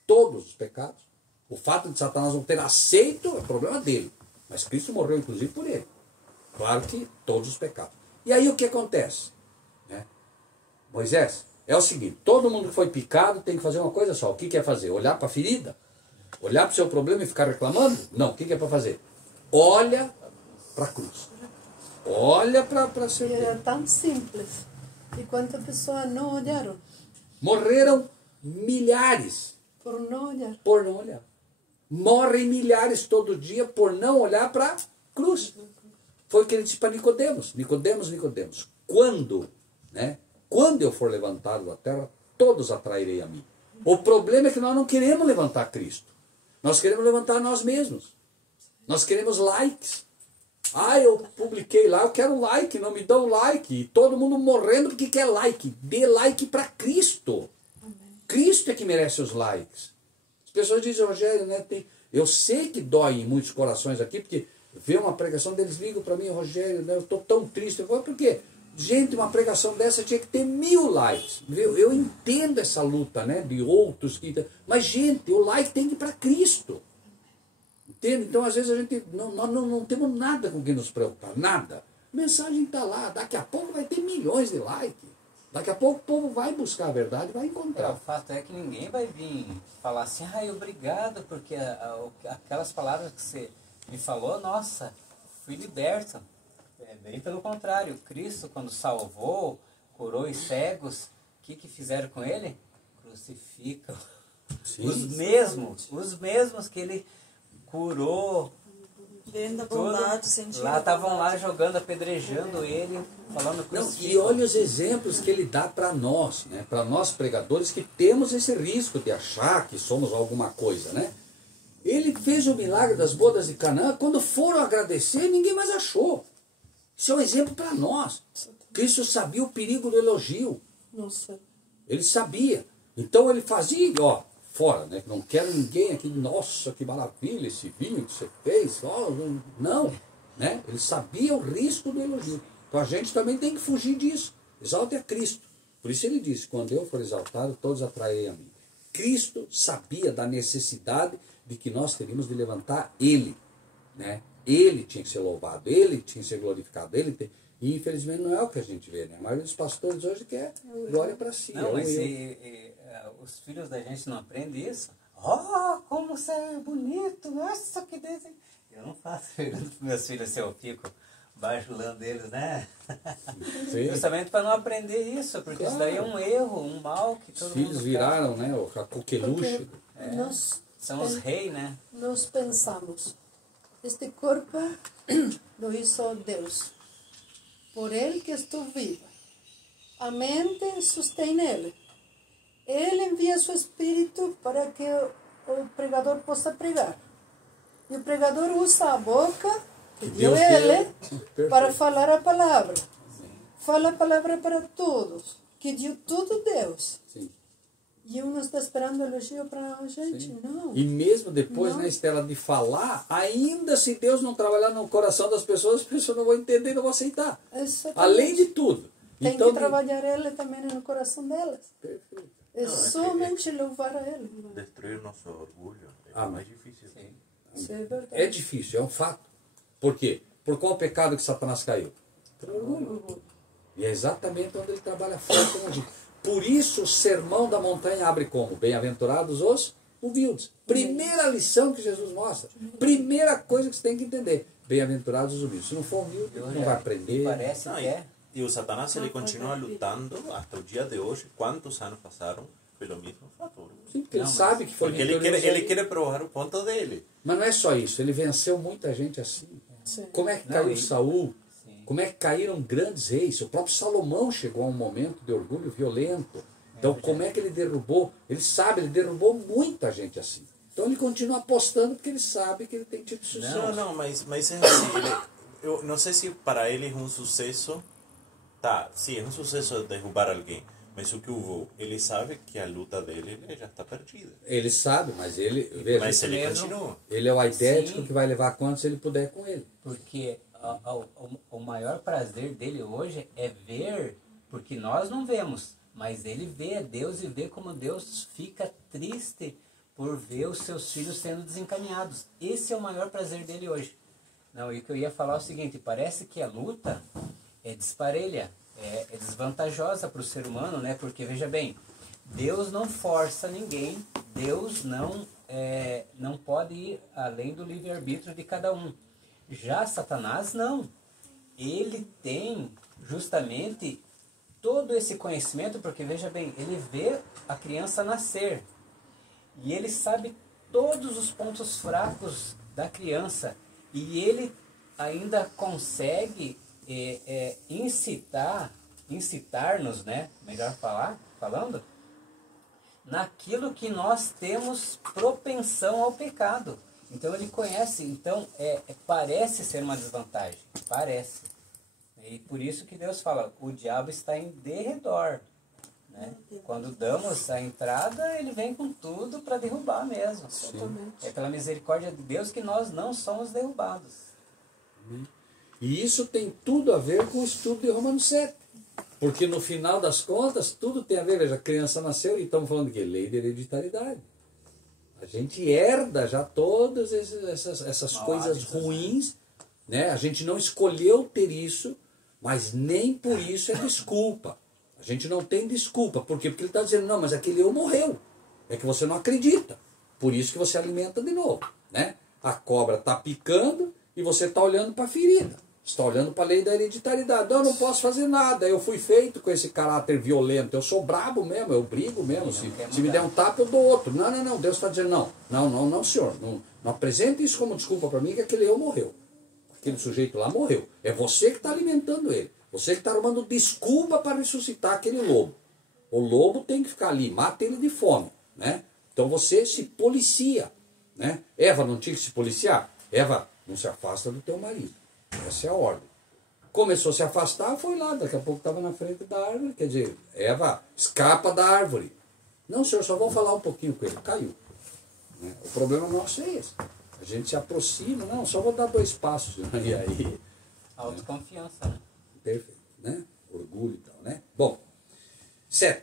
todos os pecados. O fato de Satanás não ter aceito é problema dele. Mas Cristo morreu, inclusive, por ele. Claro que todos os pecados. E aí o que acontece? Né? Moisés, é o seguinte, todo mundo que foi picado tem que fazer uma coisa só. O que é fazer? Olhar para a ferida? Olhar para o seu problema e ficar reclamando? Não, o que é para fazer? Olha para a cruz. Olha para a E certeza. era tão simples. E quantas pessoas não olharam Morreram milhares por não olhar. por não olhar. Morrem milhares todo dia por não olhar para a cruz. Foi o que ele disse para Nicodemos. Nicodemos, quando eu for levantado da terra, todos atrairei a mim. O problema é que nós não queremos levantar Cristo. Nós queremos levantar nós mesmos. Nós queremos likes. Ah, eu publiquei lá, eu quero like, não me dão like. E todo mundo morrendo porque quer like. Dê like para Cristo. Cristo é que merece os likes. As pessoas dizem, Rogério, né, eu sei que dói em muitos corações aqui, porque vê uma pregação deles, ligam para mim, Rogério, né, eu estou tão triste. Eu falo, por quê? Gente, uma pregação dessa tinha que ter 1000 likes. Eu entendo essa luta, né, de outros. Mas, gente, o like tem que ir para Cristo. Entende? Então, às vezes, a gente nós não temos nada com que nos preocupar. Nada. A mensagem está lá. Daqui a pouco vai ter milhões de likes. Daqui a pouco o povo vai buscar a verdade e vai encontrar. O fato é que ninguém vai vir falar assim, obrigado, porque aquelas palavras que você me falou, nossa, fui liberto. É bem pelo contrário, Cristo, quando salvou, curou os cegos, o que fizeram com ele? Crucificam. Sim. Os mesmos que ele curou. Vendo a bondade, sentindo Lá a estavam lá bondade. jogando, apedrejando ele, falando Não, crucificam. e olha os exemplos que ele dá para nós, né? Para nós pregadores que temos esse risco de achar que somos alguma coisa, né? Ele fez o milagre das bodas de Canaã, quando foram agradecer, ninguém mais achou. Isso é um exemplo para nós. Cristo sabia o perigo do elogio. Nossa. Ele sabia. Então ele fazia, ó, fora, né? Não quero ninguém aqui, nossa, que maravilha esse vinho que você fez. Ó, não, né? Ele sabia o risco do elogio. Então a gente também tem que fugir disso. Exalte a Cristo. Por isso ele disse, quando eu for exaltado, todos atrairei a mim. Cristo sabia da necessidade de que nós teríamos de levantar ele, né? Ele tinha que ser louvado, ele tinha que ser glorificado, e infelizmente não é o que a gente vê, né? A maioria dos pastores hoje quer glória para si. Não, mas os filhos da gente não aprendem isso. Oh, como você é bonito, nossa, que desenho. Eu não faço pergunta para meus filhos se eu fico bajulando eles, né? Sim. Justamente para não aprender isso, porque isso daí é um erro, um mal que todo Os filhos mundo viraram, né? A coqueluche. Porque nós, são os reis, né? nós pensamos, este corpo lo hizo Deus. Por ele que estou viva. A mente sustém ele. Ele envia seu espírito para que o pregador possa pregar. E o pregador usa a boca que deu Deus ele deu. para falar a palavra. Fala a palavra para todos. Que deu tudo Deus. Sim. E um está esperando elogio para a gente? Sim. Não. E mesmo depois, Não. né, Estela, de falar, ainda se Deus não trabalhar no coração das pessoas, as pessoas não vão entender, não vão aceitar. Exatamente. Além de tudo. Tem Então, que trabalhar ele também no coração delas. Perfeito. É somente louvar a ele. Destruir nosso orgulho é Amém. mais difícil. Isso é verdade. É difícil, é um fato. Por quê? Por qual pecado que Satanás caiu? Pelo orgulho. E é exatamente onde ele trabalha forte com a gente. Por isso o sermão da montanha abre como? Bem-aventurados os humildes. Primeira lição que Jesus mostra. Primeira coisa que você tem que entender. Bem-aventurados os humildes. Se não for humilde, não vai aprender. Parece Não, que é. e o Satanás ele continua lutando até o dia de hoje. Quantos anos passaram pelo mesmo fator? Sim, porque ele Não, sabe que foi Porque ele vitorioso. quer provar o ponto dele. Mas não é só isso. Ele venceu muita gente assim. Sim. Como é que Não, caiu e- Saul? Sim. Como é que caíram grandes reis? O próprio Salomão chegou a um momento de orgulho violento. Então, como é que ele derrubou? Ele sabe, ele derrubou muita gente assim. Então, ele continua apostando porque ele sabe que ele tem tido sucesso. Não, mas em si, eu não sei se para ele é um sucesso. Tá, sim, é um sucesso derrubar alguém. Mas o que ele sabe que a luta dele ele já está perdida. Ele sabe, mas ele, veja, Mas ele mesmo. continua. ele é o aidético Sim. que vai levar quantos ele puder com ele. Porque o maior prazer dele hoje é ver, porque nós não vemos, mas ele vê Deus e vê como Deus fica triste por ver os seus filhos sendo desencaminhados. Esse é o maior prazer dele hoje. Não, e o que eu ia falar é o seguinte, parece que a luta é desparelha, é desvantajosa para o ser humano, né? Porque, veja bem, Deus não força ninguém, Deus não pode ir além do livre-arbítrio de cada um. Já Satanás não. Ele tem justamente todo esse conhecimento, porque, veja bem, ele vê a criança nascer e ele sabe todos os pontos fracos da criança e ele ainda consegue incitar-nos, né? Melhor falando, naquilo que nós temos propensão ao pecado. Então ele conhece, então parece ser uma desvantagem, parece. E por isso que Deus fala, o diabo está em derredor. Né? Quando damos a entrada, ele vem com tudo para derrubar mesmo. É pela misericórdia de Deus que nós não somos derrubados. E isso tem tudo a ver com o estudo de Romanos 7. Porque no final das contas, tudo tem a ver. Veja, a criança nasceu e estamos falando de quê? Lei de hereditariedade. A gente herda já todas essas coisas ruins. Né? A gente não escolheu ter isso, mas nem por isso é desculpa. A gente não tem desculpa. Por quê? Porque ele está dizendo, não, mas aquele eu morreu. É que você não acredita. Por isso que você alimenta de novo. Né? A cobra está picando e você está olhando para a ferida. Você está olhando para a lei da hereditariedade. Não, eu não posso fazer nada. Eu fui feito com esse caráter violento. Eu sou brabo mesmo, eu brigo mesmo. Se me der um tapa, eu dou outro. Não. Deus está dizendo, não, senhor. Não apresente isso como desculpa para mim que aquele eu morreu. Aquele sujeito lá morreu. É você que está alimentando ele. Você que está arrumando desculpa para ressuscitar aquele lobo. O lobo tem que ficar ali, mata ele de fome. Né? Então você se policia. Né? Eva não tinha que se policiar? Eva, não se afasta do teu marido. Essa é a ordem. Começou a se afastar, foi lá. Daqui a pouco estava na frente da árvore. Quer dizer, Eva, escapa da árvore. Não, senhor, só vou falar um pouquinho com ele. Caiu. Né? O problema nosso é esse. A gente se aproxima, não, só vou dar 2 passos. E aí... Autoconfiança, né? Perfeito, né? Orgulho e tal, né? Bom, 7.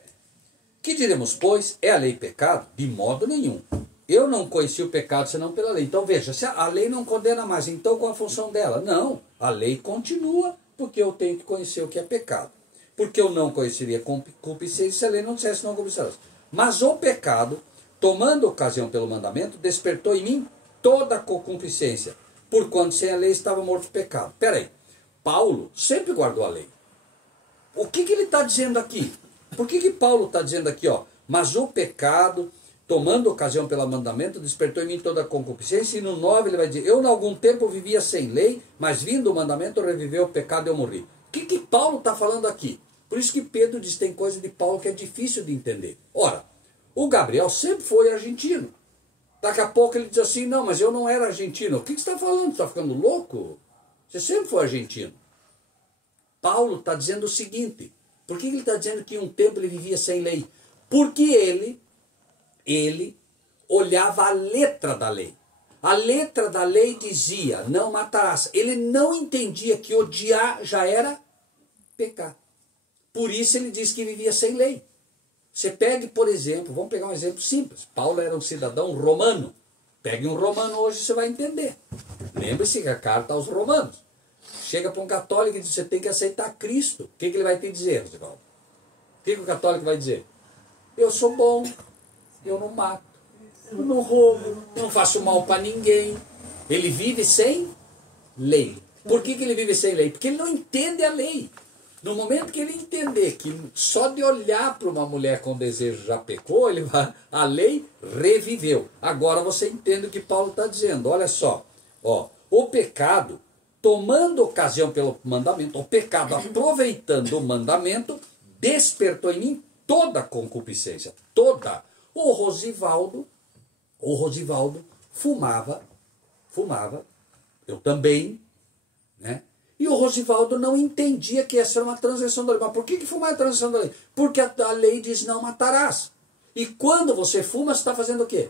Que diremos, pois, é a lei pecado? De modo nenhum. Eu não conheci o pecado senão pela lei. Então veja, se a lei não condena mais, então qual a função dela? Não, a lei continua porque eu tenho que conhecer o que é pecado. Porque eu não conheceria concupiscência se a lei não dissesse não cobiçarás. Mas o pecado, tomando ocasião pelo mandamento, despertou em mim toda a concupiscência, porquanto sem a lei estava morto o pecado. Peraí, Paulo sempre guardou a lei. O que ele está dizendo aqui? Por que Paulo está dizendo aqui, ó? Mas o pecado, tomando ocasião pelo mandamento, despertou em mim toda a concupiscência, e no 9 ele vai dizer, eu em algum tempo vivia sem lei, mas vindo o mandamento reviveu o pecado e eu morri. O que Paulo está falando aqui? Por isso que Pedro diz, tem coisa de Paulo que é difícil de entender. Ora, o Gabriel sempre foi argentino. Daqui a pouco ele diz assim, não, mas eu não era argentino. O que você está falando? Você está ficando louco? Você sempre foi argentino. Paulo está dizendo o seguinte, por que ele está dizendo que em um tempo ele vivia sem lei? Porque ele olhava a letra da lei. A letra da lei dizia, não matarás. Ele não entendia que odiar já era pecar. Por isso ele diz que vivia sem lei. Você pegue, por exemplo, vamos pegar um exemplo simples. Paulo era um cidadão romano. Pegue um romano hoje, você vai entender. Lembre-se que a carta aos romanos. Chega para um católico e diz, você tem que aceitar Cristo. O que ele vai te dizer, Rosivaldo? O que o católico vai dizer? Eu sou bom, eu não mato, eu não roubo, eu não faço mal para ninguém. Ele vive sem lei. Por que ele vive sem lei? Porque ele não entende a lei. No momento que ele entender que só de olhar para uma mulher com desejo já pecou, a lei reviveu. Agora você entende o que Paulo está dizendo. Olha só, ó, o pecado, tomando ocasião pelo mandamento, o pecado aproveitando o mandamento, despertou em mim toda a concupiscência. Toda. O Rosivaldo fumava, eu também, né? E o Rosivaldo não entendia que essa era uma transgressão da lei. Mas por que fumar é transgressão da lei? Porque a lei diz não matarás. E quando você fuma, você está fazendo o quê?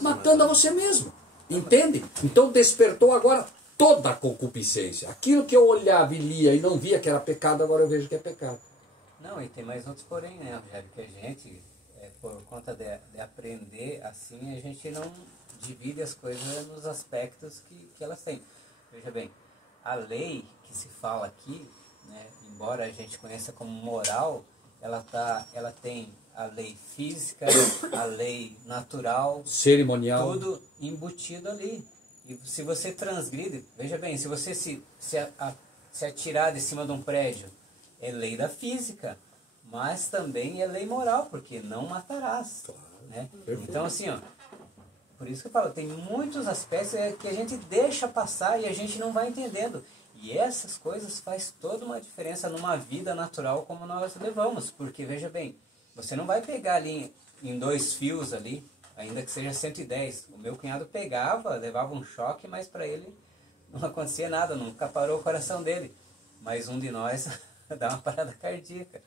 Matando a você mesmo. Entende? Então despertou agora toda a concupiscência. Aquilo que eu olhava e lia e não via que era pecado, agora eu vejo que é pecado. Não, e tem mais outros porém, né, Rogério, que a gente por conta de aprender assim, a gente não divide as coisas nos aspectos que elas têm. Veja bem, a lei que se fala aqui, né, embora a gente conheça como moral, ela tem a lei física, a lei natural, cerimonial, tudo embutido ali. E se você transgride, veja bem, se você se atirar de cima de um prédio, é lei da física, mas também é lei moral, porque não matarás. Né? Então assim, ó, por isso que eu falo, tem muitos aspectos que a gente deixa passar e a gente não vai entendendo. E essas coisas faz toda uma diferença numa vida natural como nós levamos. Porque, veja bem, você não vai pegar ali em 2 fios ali, ainda que seja 110. O meu cunhado pegava, levava um choque, mas para ele não acontecia nada, nunca parou o coração dele. Mas um de nós dá uma parada cardíaca.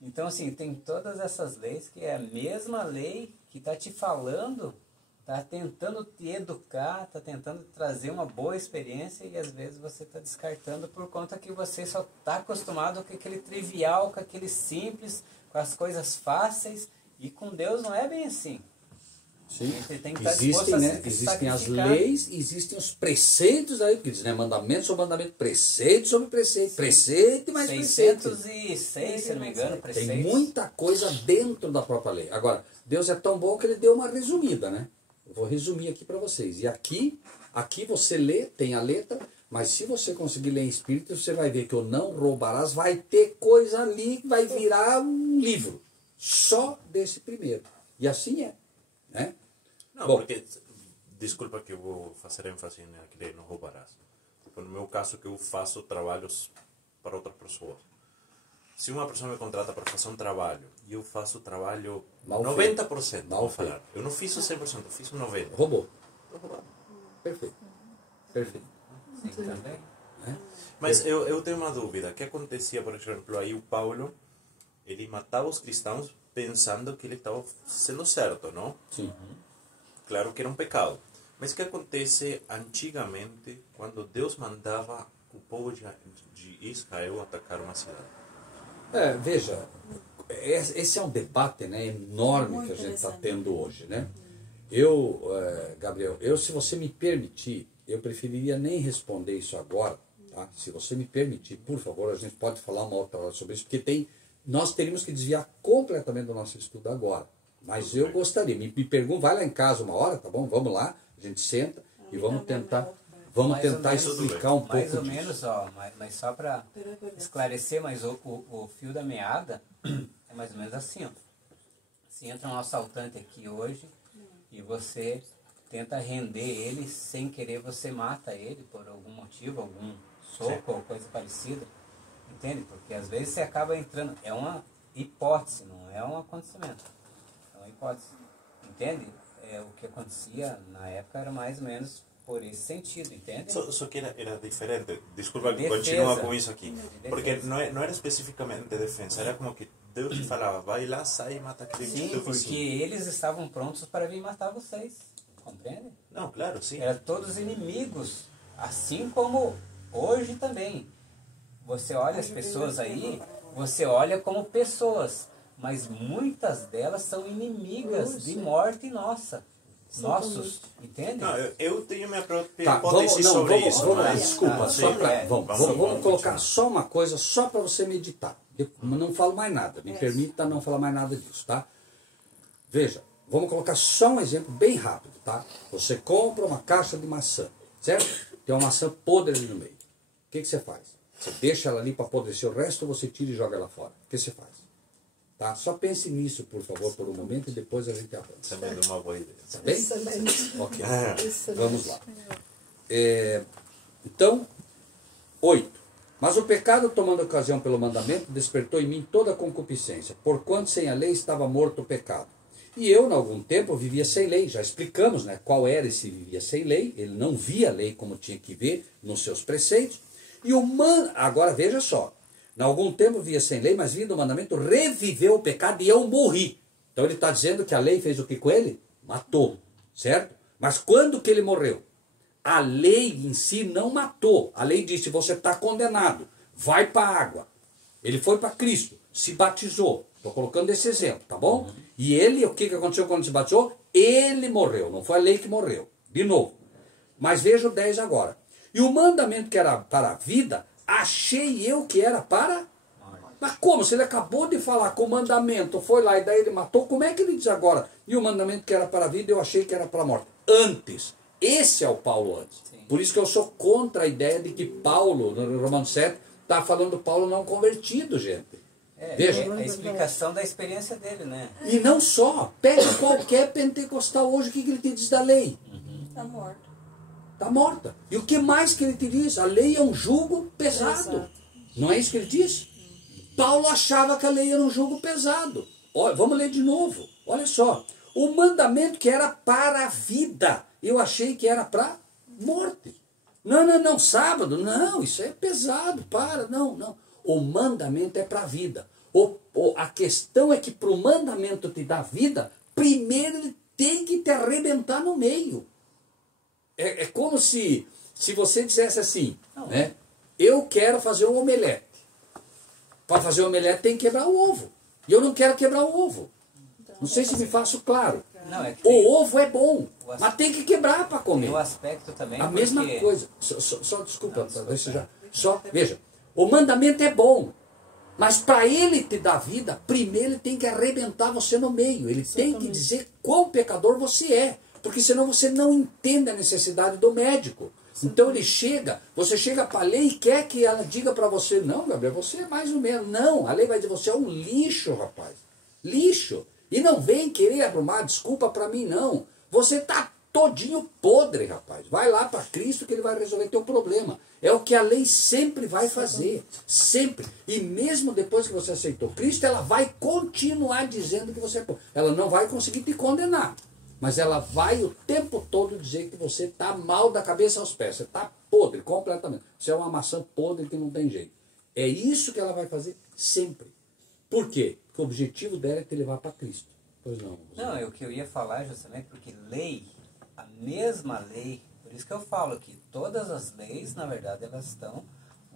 Então, assim, tem todas essas leis que é a mesma lei que está te falando, está tentando te educar, está tentando trazer uma boa experiência e às vezes você está descartando por conta que você só está acostumado com aquele trivial, com aquele simples, com as coisas fáceis, e com Deus não é bem assim. Sim. Tem que existem, né? Existem as leis, existem os preceitos aí, que diz, né? Mandamento sobre mandamento, preceito sobre preceito, sim, preceito e mais preceito. 606, se não me engano, preceitos. Tem muita coisa dentro da própria lei. Agora, Deus é tão bom que ele deu uma resumida, né? Eu vou resumir aqui para vocês. E aqui você lê, tem a letra, mas se você conseguir ler em espírito, você vai ver que o não roubarás vai ter coisa ali que vai virar um livro. Só desse primeiro. E assim é. Né? Não, bom, porque, desculpa que eu vou fazer ênfase naquele não roubarás. Tipo, no meu caso, que eu faço trabalhos para outras pessoas. Se uma pessoa me contrata para fazer um trabalho e eu faço o trabalho mal 90%, mal falar. Eu não fiz o 100%, eu fiz o 90%. Roubou. Perfeito. Perfeito. Sim, também. Mas eu tenho uma dúvida. O que acontecia, por exemplo, aí o Paulo, ele matava os cristãos pensando que ele estava sendo certo, não? Sim. Claro que era um pecado. Mas o que acontece antigamente, quando Deus mandava o povo de Israel atacar uma cidade? Veja, esse é um debate, né, enorme Muito que a gente está interessante. tendo hoje, né? Gabriel, se você me permitir, eu preferiria nem responder isso agora, tá? Se você me permitir, por favor, a gente pode falar uma outra hora sobre isso, porque nós teríamos que desviar completamente do nosso estudo agora. Mas eu gostaria, me pergunta, vai lá em casa uma hora, tá bom? Vamos lá, a gente senta e vamos tentar explicar um pouco mais ou disso. menos, ó, mas só para esclarecer, mas o fio da meada é mais ou menos assim, ó. Se entra um assaltante aqui hoje e você tenta render ele sem querer, você mata ele por algum motivo, algum soco ou coisa parecida, entende? Porque às vezes você acaba entrando, é uma hipótese, não é um acontecimento, é uma hipótese, entende? O que acontecia na época era mais ou menos por esse sentido, entende? Só que era diferente. Desculpa que Defesa. continua com isso aqui. Defesa. Porque não era especificamente defesa, era como que Deus te falava, vai lá, sai e mata aquele Sim, teu porque vizinho. eles estavam prontos para vir matar vocês, compreende? Não, claro, sim. Eram todos inimigos, assim como hoje também. Você olha as pessoas aí, você olha como pessoas, mas muitas delas são inimigas de morte nossa. Nossos, entende? Não, eu tenho minha própria Tá, hipótese sobre isso. vamos lá, mas- desculpa, sim, vamos colocar só uma coisa, só para você meditar. Eu não falo mais nada, me permita não falar mais nada disso, tá? Veja, vamos colocar só um exemplo bem rápido, tá? Você compra uma caixa de maçã, certo? Tem uma maçã podre ali no meio. O que você faz? Você deixa ela ali para apodrecer o resto ou você tira e joga ela fora? O que você faz? Tá? Só pense nisso, por favor, por um momento e depois a gente avança. Também é uma boa ideia. Tá bem? Excelente. Ok. Excelente. Vamos lá. Então, 8. Mas o pecado, tomando ocasião pelo mandamento, despertou em mim toda a concupiscência, porquanto sem a lei estava morto o pecado. E eu, em algum tempo, vivia sem lei. Já explicamos, né, qual era esse vivia sem lei. Ele não via a lei como tinha que ver nos seus preceitos. E agora veja só. Em algum tempo vivia sem lei, mas vindo o mandamento, reviveu o pecado e eu morri. Então ele está dizendo que a lei fez o que com ele? Matou, certo? Mas quando que ele morreu? A lei em si não matou. A lei disse, você está condenado. Vai para a água. Ele foi para Cristo, se batizou. Estou colocando esse exemplo, tá bom? E ele, o que aconteceu quando se batizou? Ele morreu, não foi a lei que morreu. De novo. Mas veja o 10 agora. E o mandamento que era para a vida, achei eu que era para... Mas como? Se ele acabou de falar que o mandamento foi lá e daí ele matou, como é que ele diz agora? E o mandamento que era para a vida, eu achei que era para a morte. Antes. Esse é o Paulo antes. Sim. Por isso que eu sou contra a ideia de que Paulo, no Romanos 7, está falando Paulo não convertido, gente. Veja. É a explicação da experiência dele, né? E não só. Pega qualquer pentecostal hoje, o que ele te diz da lei? Está morto. Está morta. E o que mais que ele te diz? A lei é um jugo pesado. Exato. Não é isso que ele diz? Paulo achava que a lei era um jugo pesado. Olha, vamos ler de novo. Olha só. O mandamento que era para a vida, eu achei que era para morte. Não, sábado, não, isso é pesado, não. O mandamento é para a vida. A questão é que para o mandamento te dar vida, primeiro ele tem que te arrebentar no meio. É como se você dissesse assim, né? Eu quero fazer um omelete. Para fazer o omelete tem que quebrar o ovo. E eu não quero quebrar o ovo. Não sei se me faço claro. Não, é que O ovo é bom, mas tem que quebrar para comer. tem o aspecto também. A mesma porque- coisa. Só desculpa, veja. O mandamento é bom, mas para ele te dar vida, primeiro ele tem que arrebentar você no meio. Ele tem que dizer quão pecador você é. Porque senão você não entende a necessidade do médico. Então você chega para a lei e quer que ela diga para você, não, Gabriel, você é mais ou menos. Não, a lei vai dizer, você é um lixo, rapaz. Lixo. E não vem querer arrumar desculpa para mim, não. Você está todinho podre, rapaz. Vai lá para Cristo que ele vai resolver teu problema. É o que a lei sempre vai fazer. Sempre. E mesmo depois que você aceitou Cristo, ela vai continuar dizendo que você é podre. Ela não vai conseguir te condenar. Mas ela vai o tempo todo dizer que você está mal da cabeça aos pés. Você está podre completamente. Você é uma maçã podre que não tem jeito. É isso que ela vai fazer sempre. Por quê? Porque o objetivo dela é te levar para Cristo. Pois não. Não, é o que eu ia falar justamente porque lei, a mesma lei, por isso que eu falo que todas as leis, na verdade, elas estão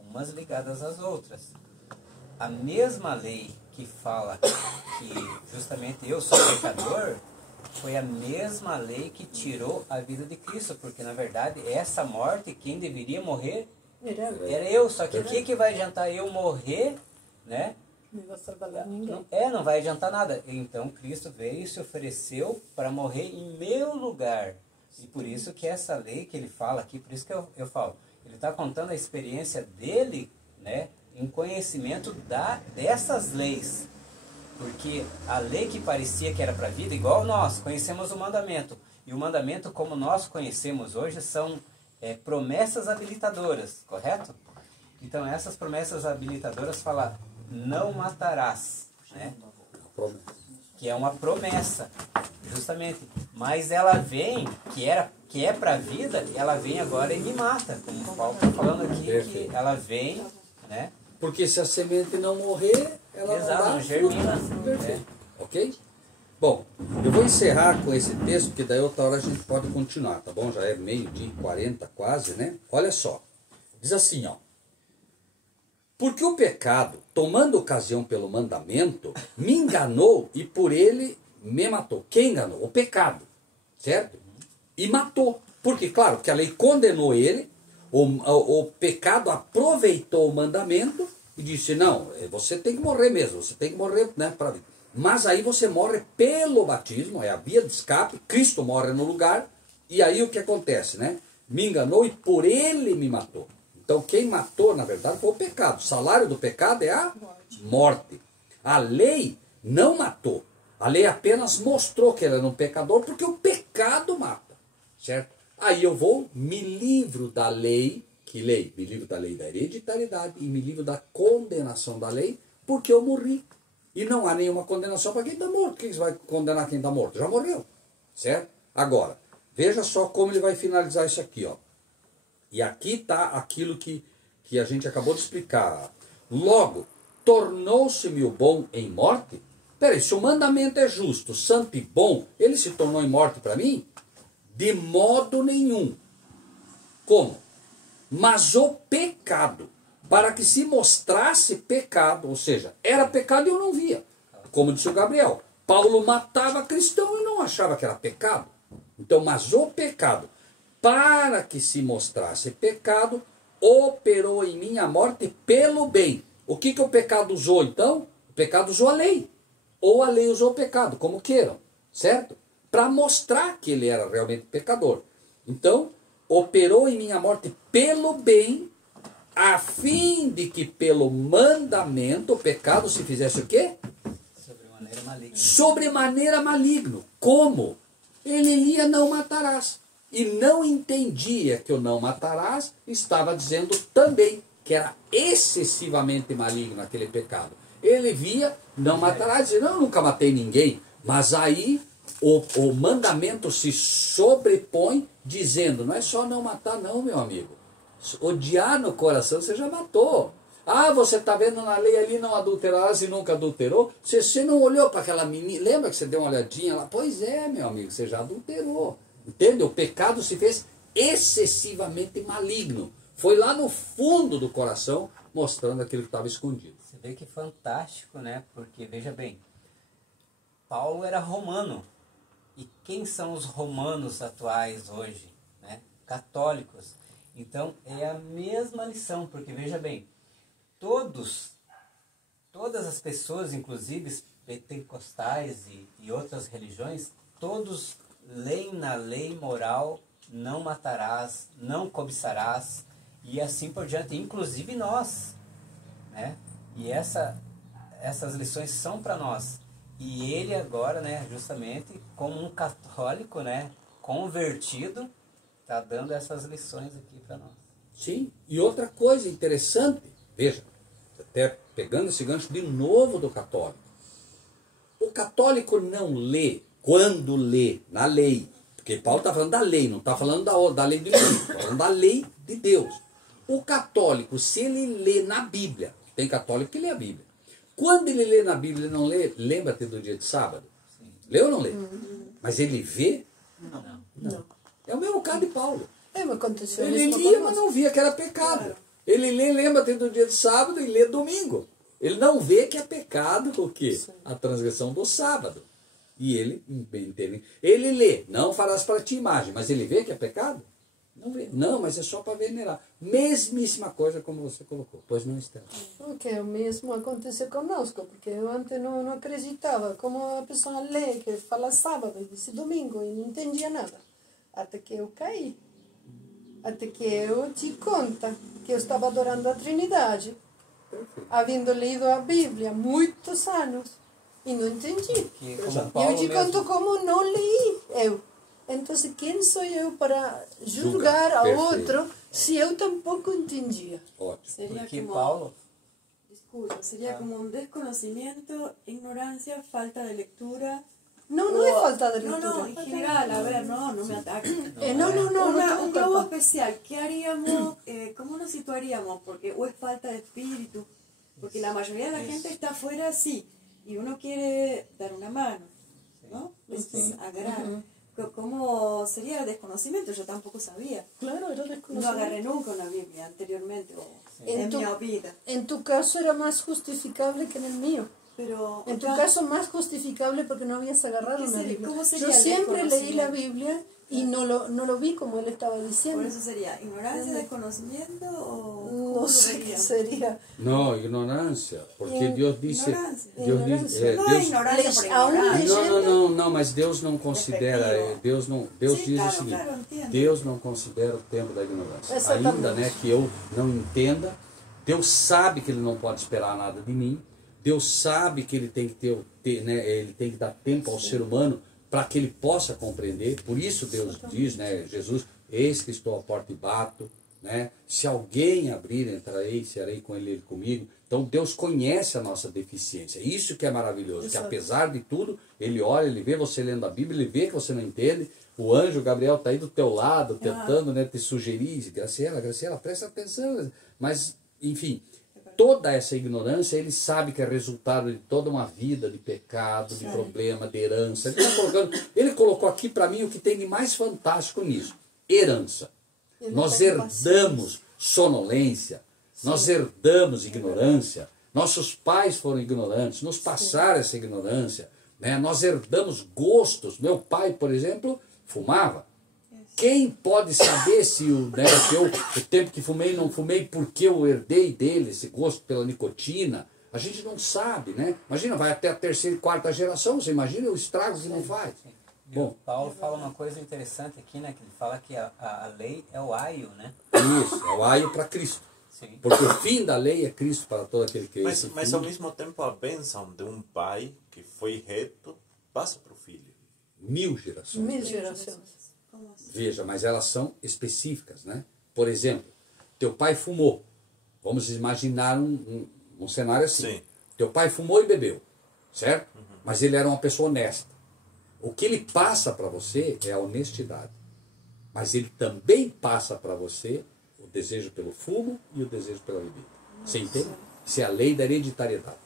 umas ligadas às outras. A mesma lei que fala que justamente eu sou pecador, foi a mesma lei que tirou a vida de Cristo, porque na verdade essa morte, quem deveria morrer era eu. Só que o que vai adiantar eu morrer, né? Não vai trabalhar ninguém. Não vai adiantar nada. Então Cristo veio e se ofereceu para morrer em meu lugar. E por isso que essa lei que ele fala aqui, por isso que eu falo, ele está contando a experiência dele, né, em conhecimento dessas leis. Porque a lei que parecia que era para a vida, igual nós, conhecemos o mandamento. E o mandamento, como nós conhecemos hoje, são promessas habilitadoras, correto? Então essas promessas habilitadoras falam, não matarás, né? Que é uma promessa, justamente. Mas ela vem, que é para a vida, ela vem agora e me mata. Como o Paulo está falando aqui, que ela vem, né? Porque se a semente não morrer, ela Exato, não dá não germina. fruto. Perfeito. Ok? Bom, eu vou encerrar com esse texto, porque daí outra hora a gente pode continuar, tá bom? Já é 12:40 quase, né? Olha só. Diz assim, ó. Porque o pecado, tomando ocasião pelo mandamento, me enganou e por ele me matou. Quem enganou? O pecado. Certo? E matou. Porque, claro, que a lei condenou ele, o pecado aproveitou o mandamento e disse, não, você tem que morrer mesmo, você tem que morrer, né, para vida. Mas aí você morre pelo batismo, é a via de escape, Cristo morre no lugar, e aí o que acontece, né? Me enganou e por ele me matou. Então quem matou, na verdade, foi o pecado. O salário do pecado é a morte. A lei não matou. A lei apenas mostrou que ele era um pecador, porque o pecado mata. Certo? Aí eu me livro da lei. Que lei? Me livro da lei da hereditariedade e me livro da condenação da lei, porque eu morri. E não há nenhuma condenação para quem está morto. Quem vai condenar quem está morto? Já morreu. Certo? Agora, veja só como ele vai finalizar isso aqui, ó. E aqui está aquilo que a gente acabou de explicar. Logo, tornou-se-me o bom em morte? Peraí, se o mandamento é justo, santo e bom, ele se tornou em morte para mim? De modo nenhum. Como? Mas o pecado, para que se mostrasse pecado, ou seja, era pecado e eu não via. como disse o Gabriel, Paulo matava cristão e não achava que era pecado. Então, mas o pecado, para que se mostrasse pecado, operou em mim a morte pelo bem. O que o pecado usou então? O pecado usou a lei. Ou a lei usou o pecado, como queiram, certo? Para mostrar que ele era realmente pecador. Então, operou em mim a morte pelo bem, a fim de que pelo mandamento o pecado se fizesse o quê? Sobremaneira maligno. Sobremaneira maligno. Como? Ele lia não matarás. E não entendia que o não matarás estava dizendo também que era excessivamente maligno aquele pecado. Ele via não matarás e dizia, não, eu nunca matei ninguém. Mas aí o mandamento se sobrepõe dizendo, não é só não matar não, meu amigo. Odiar no coração você já matou. Ah, você está vendo na lei ali, não adulterarás e nunca adulterou. Você não olhou para aquela menina, lembra que você deu uma olhadinha lá? Pois é, meu amigo, você já adulterou. Entende? O pecado se fez excessivamente maligno. Foi lá no fundo do coração, mostrando aquilo que estava escondido. Você vê que fantástico, né? Porque, veja bem, Paulo era romano. E quem são os romanos atuais hoje? Né? Católicos. Então, é a mesma lição, porque, veja bem, todas as pessoas, inclusive pentecostais e outras religiões, todos leem na lei moral, não matarás, não cobiçarás, e assim por diante, inclusive nós, né? E essas lições são para nós. E ele agora, né, justamente, como um católico, né, convertido, está dando essas lições aqui para nós. Sim, e outra coisa interessante, veja, até pegando esse gancho de novo do católico. O católico não lê, quando lê, na lei, porque Paulo está falando da lei, não está falando da lei de Deus, está falando da lei de Deus. O católico, se ele lê na Bíblia, tem católico que lê a Bíblia, quando ele lê na Bíblia, ele não lê, lembra-te do dia de sábado? Sim. Lê ou não lê? Mas ele vê? Não. É o mesmo caso de Paulo. Mas aconteceu Ele lia, mas não via que era pecado. Claro. Ele lê, lembra-te do dia de sábado e lê domingo. Ele não vê que é pecado o quê? Sim. A transgressão do sábado. E ele entende. Ele lê, não farás para ti imagem, mas ele vê que é pecado? Não vê. Não, mas é só para venerar. Mesmíssima coisa como você colocou. Pois não, Estela? Porque o mesmo aconteceu conosco, porque eu antes não acreditava. Como a pessoa lê, que fala sábado e diz domingo, e não entendia nada. Até que eu caí. Até que eu te conta que eu estava adorando a Trindade, havendo lido a Bíblia muitos anos, e não entendi. E eu te conto como não li eu. Então, quem sou eu para julgar a outro se eu tampouco entendia? Ótimo. Sería Porque como, Paulo... disculpa, sería como un desconocimiento, ignorancia, falta de lectura. No es falta de lectura. No, en general, a ver, no me ataquen. No, un globo especial, ¿qué haríamos? ¿Cómo nos situaríamos? Porque o es falta de espíritu, porque la mayoría de la gente está afuera así, y uno quiere dar una mano, ¿no? Agarrar. ¿Cómo sería el desconocimiento? Yo tampoco sabía. Claro, era desconocimiento. No agarré nunca una Biblia anteriormente, o en mi vida. En tu caso era más justificable que en el mío. Pero en tu caso más justificable porque no habías agarrado una Biblia. Yo siempre leí la Biblia y no lo vi como él estaba diciendo. Por eso sería ignorancia, desconocimiento o no sé qué sería. No, ignorancia, porque Deus disse, Deus diz, não é ignorância por ignorância. Não, mas Deus não considera, Deus diz o seguinte, Deus não considera o tempo da ignorância. Ainda, né, que eu não entenda, Deus sabe que ele não pode esperar nada de mim. Deus sabe que ele tem que ele tem que dar tempo ao ser humano para que ele possa compreender. Por isso Deus diz, né, Jesus, eis que estou à porta e bato, né? Se alguém abrir, entrarei, serei com ele comigo. Então Deus conhece a nossa deficiência. Isso que é maravilhoso, que apesar de tudo, ele olha, ele vê você lendo a Bíblia, ele vê que você não entende. O anjo Gabriel está aí do teu lado, tentando, né, te sugerir, Graciela, presta atenção. Mas, enfim, toda essa ignorância, ele sabe que é resultado de toda uma vida de pecado, de problema, de herança. Ele colocou aqui para mim o que tem de mais fantástico nisso. Herança. Nós herdamos sonolência, nós herdamos ignorância, Nossos pais foram ignorantes, nos passaram essa ignorância, né? Nós herdamos gostos. Meu pai, por exemplo, fumava. Quem pode saber se o tempo que fumei, não fumei, porque eu herdei dele esse gosto pela nicotina? A gente não sabe, né? Imagina, vai até a terceira e quarta geração, você imagina o estrago que não faz. Bom, Paulo fala uma coisa interessante aqui, né? Que ele fala que a lei é o aio, né? Isso, é o aio para Cristo. Sim. Porque o fim da lei é Cristo para todo aquele que Mas ao mesmo tempo a bênção de um pai que foi reto passa para o filho. 1000 gerações. 1000 gerações. Veja, mas elas são específicas, né? Por exemplo, teu pai fumou. Vamos imaginar um cenário assim. Sim. Teu pai fumou e bebeu, certo? Mas ele era uma pessoa honesta. O que ele passa para você é a honestidade. Mas ele também passa para você o desejo pelo fumo e o desejo pela bebida. Você entende? Isso é a lei da hereditariedade.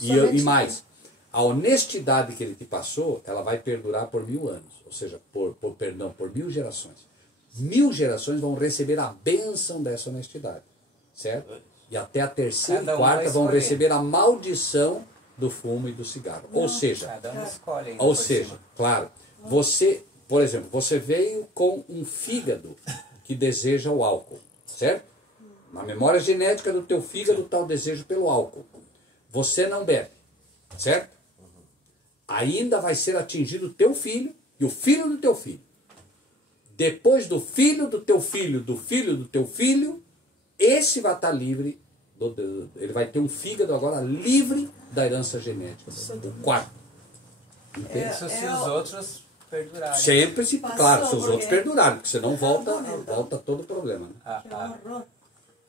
E mais, a honestidade que ele te passou, ela vai perdurar por 1000 anos. Ou seja, por 1000 gerações. 1000 gerações vão receber a bênção dessa honestidade. Certo? E até a terceira e quarta vão receber a maldição do fumo e do cigarro. Ou seja, Cada um escolhe. claro, você, por exemplo, você veio com um fígado que deseja o álcool, certo? Na memória genética do teu fígado está o desejo pelo álcool. Você não bebe, certo? Ainda vai ser atingido o teu filho e o filho do teu filho. Depois do filho do teu filho, do filho do teu filho, esse vai estar livre, ele vai ter um fígado agora livre da herança genética. O quarto. Entende? Isso se os outros perdurarem. Sempre, claro, se os porque- outros perdurarem, porque senão volta todo o problema. Né? Que horror.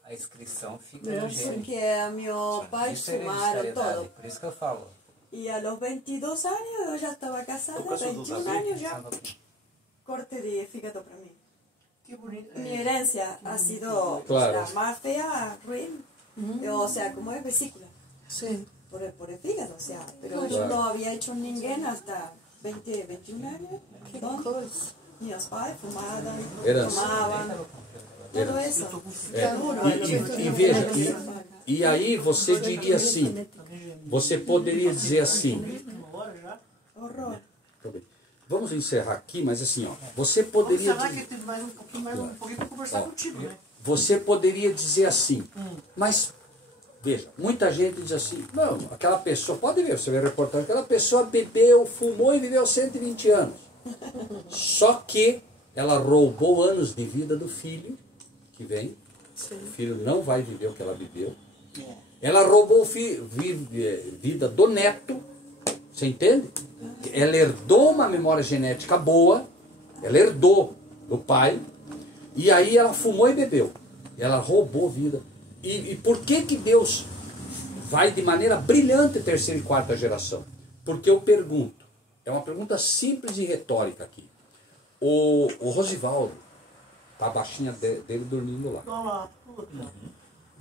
A inscrição fica no gene. Porque meu pai Isso é fumaram hereditariedade. todo. Por isso que eu falo. Y a los 22 años yo ya estaba casada, Tu caso do 21 Davi? años ya corte de fígado para mí. Que bonito. Mi herencia ha sido Claro. la más fea, ruin. O sea, como es vesícula, Sim. por el fígado, o sea, pero yo no había hecho ninguém hasta 20, 21 años. Que ¿no? coisa. Meus pais fumavam, Herança. fumavam, tudo isso. É, Duro, e veja, e aí você diria assim, você poderia dizer assim, Horror. vamos encerrar aqui, mas assim, ó, você poderia Será que teve mais um pouquinho para conversar contigo, né? você poderia dizer assim, mas veja, muita gente diz assim, não, aquela pessoa, pode ver, você vê a reportagem, aquela pessoa bebeu, fumou e viveu 120 anos. Só que ela roubou anos de vida do filho que vem. O filho não vai viver o que ela viveu. Ela roubou vida do neto. Você entende? Ela herdou uma memória genética boa. Ela herdou do pai. E aí ela fumou e bebeu. Ela roubou vida. E por que Deus vai de maneira brilhante terceira e quarta geração? Porque eu pergunto. É uma pergunta simples e retórica aqui. O Rosivaldo, tá a baixinha dele dormindo lá. Olha lá. Puta.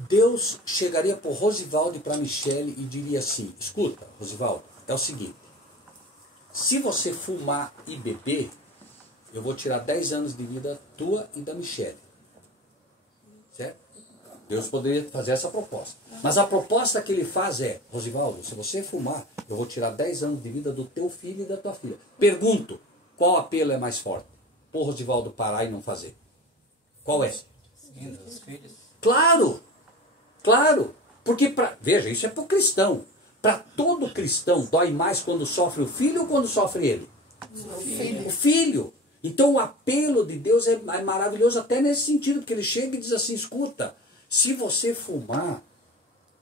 Deus chegaria para o Rosivaldo e para a Michele e diria assim, escuta, Rosivaldo, é o seguinte, se você fumar e beber, eu vou tirar 10 anos de vida tua e da Michele. Certo? Deus poderia fazer essa proposta. Mas a proposta que ele faz é, Rosivaldo, se você fumar, eu vou tirar 10 anos de vida do teu filho e da tua filha. Pergunto, qual apelo é mais forte? Por Rosivaldo parar e não fazer. Qual é? Sim, dos filhos. Claro, claro. Porque, veja, isso é para o cristão. Para todo cristão, dói mais quando sofre o filho ou quando sofre ele? O filho. Então o apelo de Deus é maravilhoso até nesse sentido, porque ele chega e diz assim, escuta, se você fumar,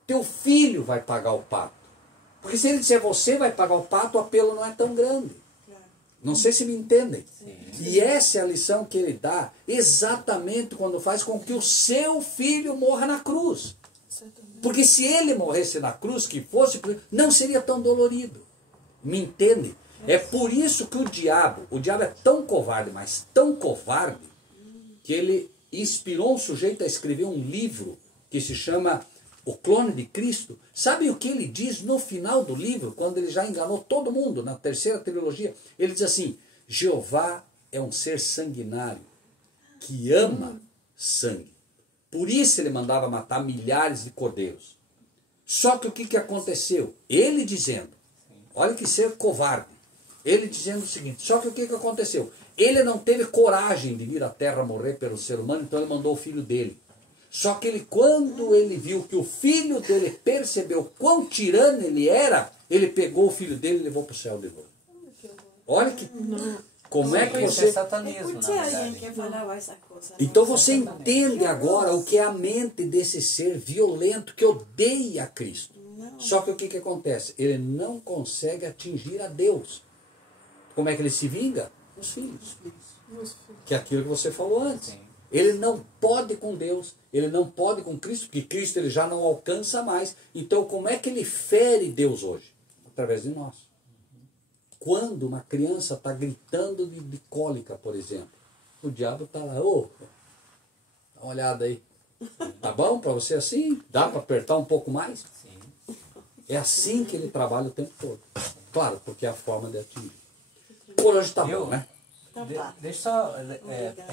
teu filho vai pagar o pato. Porque se ele disser você vai pagar o pato, o apelo não é tão grande. Não sei se me entendem. E essa é a lição que ele dá exatamente quando faz com que o seu filho morra na cruz. Porque se ele morresse na cruz, que fosse, não seria tão dolorido. Me entende? É por isso que o diabo é tão covarde, mas tão covarde, que ele inspirou um sujeito a escrever um livro que se chama O Clone de Cristo. Sabe o que ele diz no final do livro, quando ele já enganou todo mundo, na terceira trilogia? Ele diz assim, Jeová é um ser sanguinário, que ama sangue. Por isso ele mandava matar milhares de cordeiros. Só que o que aconteceu? Ele dizendo, olha que ser covarde, ele dizendo o seguinte, só que o que aconteceu? Ele não teve coragem de vir à Terra morrer pelo ser humano, então ele mandou o filho dele. Só que ele, quando ele viu que o filho dele percebeu quão tirano ele era, ele pegou o filho dele e levou para o céu de novo. Olha que... Como é que Isso você... é satanismo, na Escuché a alguien verdade. que falaba esas cosas. ¿no? Então você entende agora o que é a mente desse ser violento que odeia Cristo. Só que o que acontece? Ele não consegue atingir a Deus. Como é que ele se vinga? Os filhos. Que é aquilo que você falou antes. Sim. Ele não pode com Deus, ele não pode com Cristo, porque Cristo ele já não alcança mais. Então como é que ele fere Deus hoje? Através de nós. Quando uma criança está gritando de cólica, por exemplo, o diabo está lá, ô, dá uma olhada aí. Tá bom para você assim? Dá para apertar um pouco mais? Sim. É assim que ele trabalha o tempo todo. Claro, porque é a forma de atingir. Por hoje tá bom, né? Deixa só,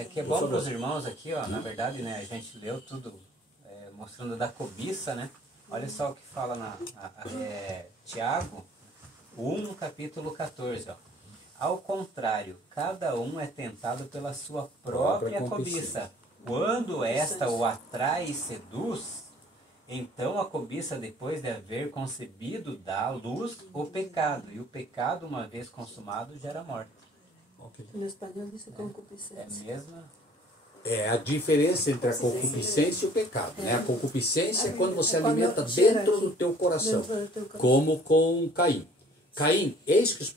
que é bom para os irmãos aqui, ó, na verdade, né, a gente leu tudo mostrando da cobiça, né? Olha só o que fala Tiago 1, capítulo 14, ó. Ao contrário, cada um é tentado pela sua própria cobiça. Quando esta o atrai e seduz, então a cobiça, depois de haver concebido, dá à luz o pecado. E o pecado, uma vez consumado, gera morte. No espanhol diz É concupiscência. a mesma... É a diferença entre a concupiscência e o pecado. Né? A concupiscência é quando você É quando alimenta gera dentro aqui. do teu coração. Dentro do teu coração. Como com Caim. Caim, eis que o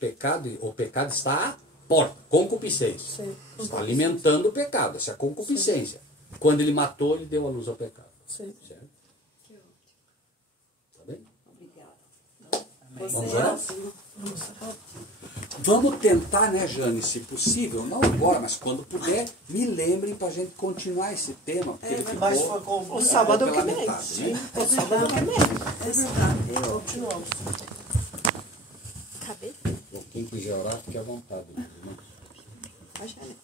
pecado está à porta. Concupiscência. Sim. Está alimentando o pecado. Essa é a concupiscência. Quando ele matou, ele deu a luz ao pecado. Sim. Certo? Tá bem? Obrigada. Vamos Você lá? Vamos tentar, né, Jane, se possível, não agora, mas quando puder, me lembrem para a gente continuar esse tema, porque ele ficou Mas foi com O sábado pela que vem. metade, né? O sábado que vem. é verdade. Eu Continuamos. acabei. Bom, quem quiser orar, fique à vontade. Né? Acho que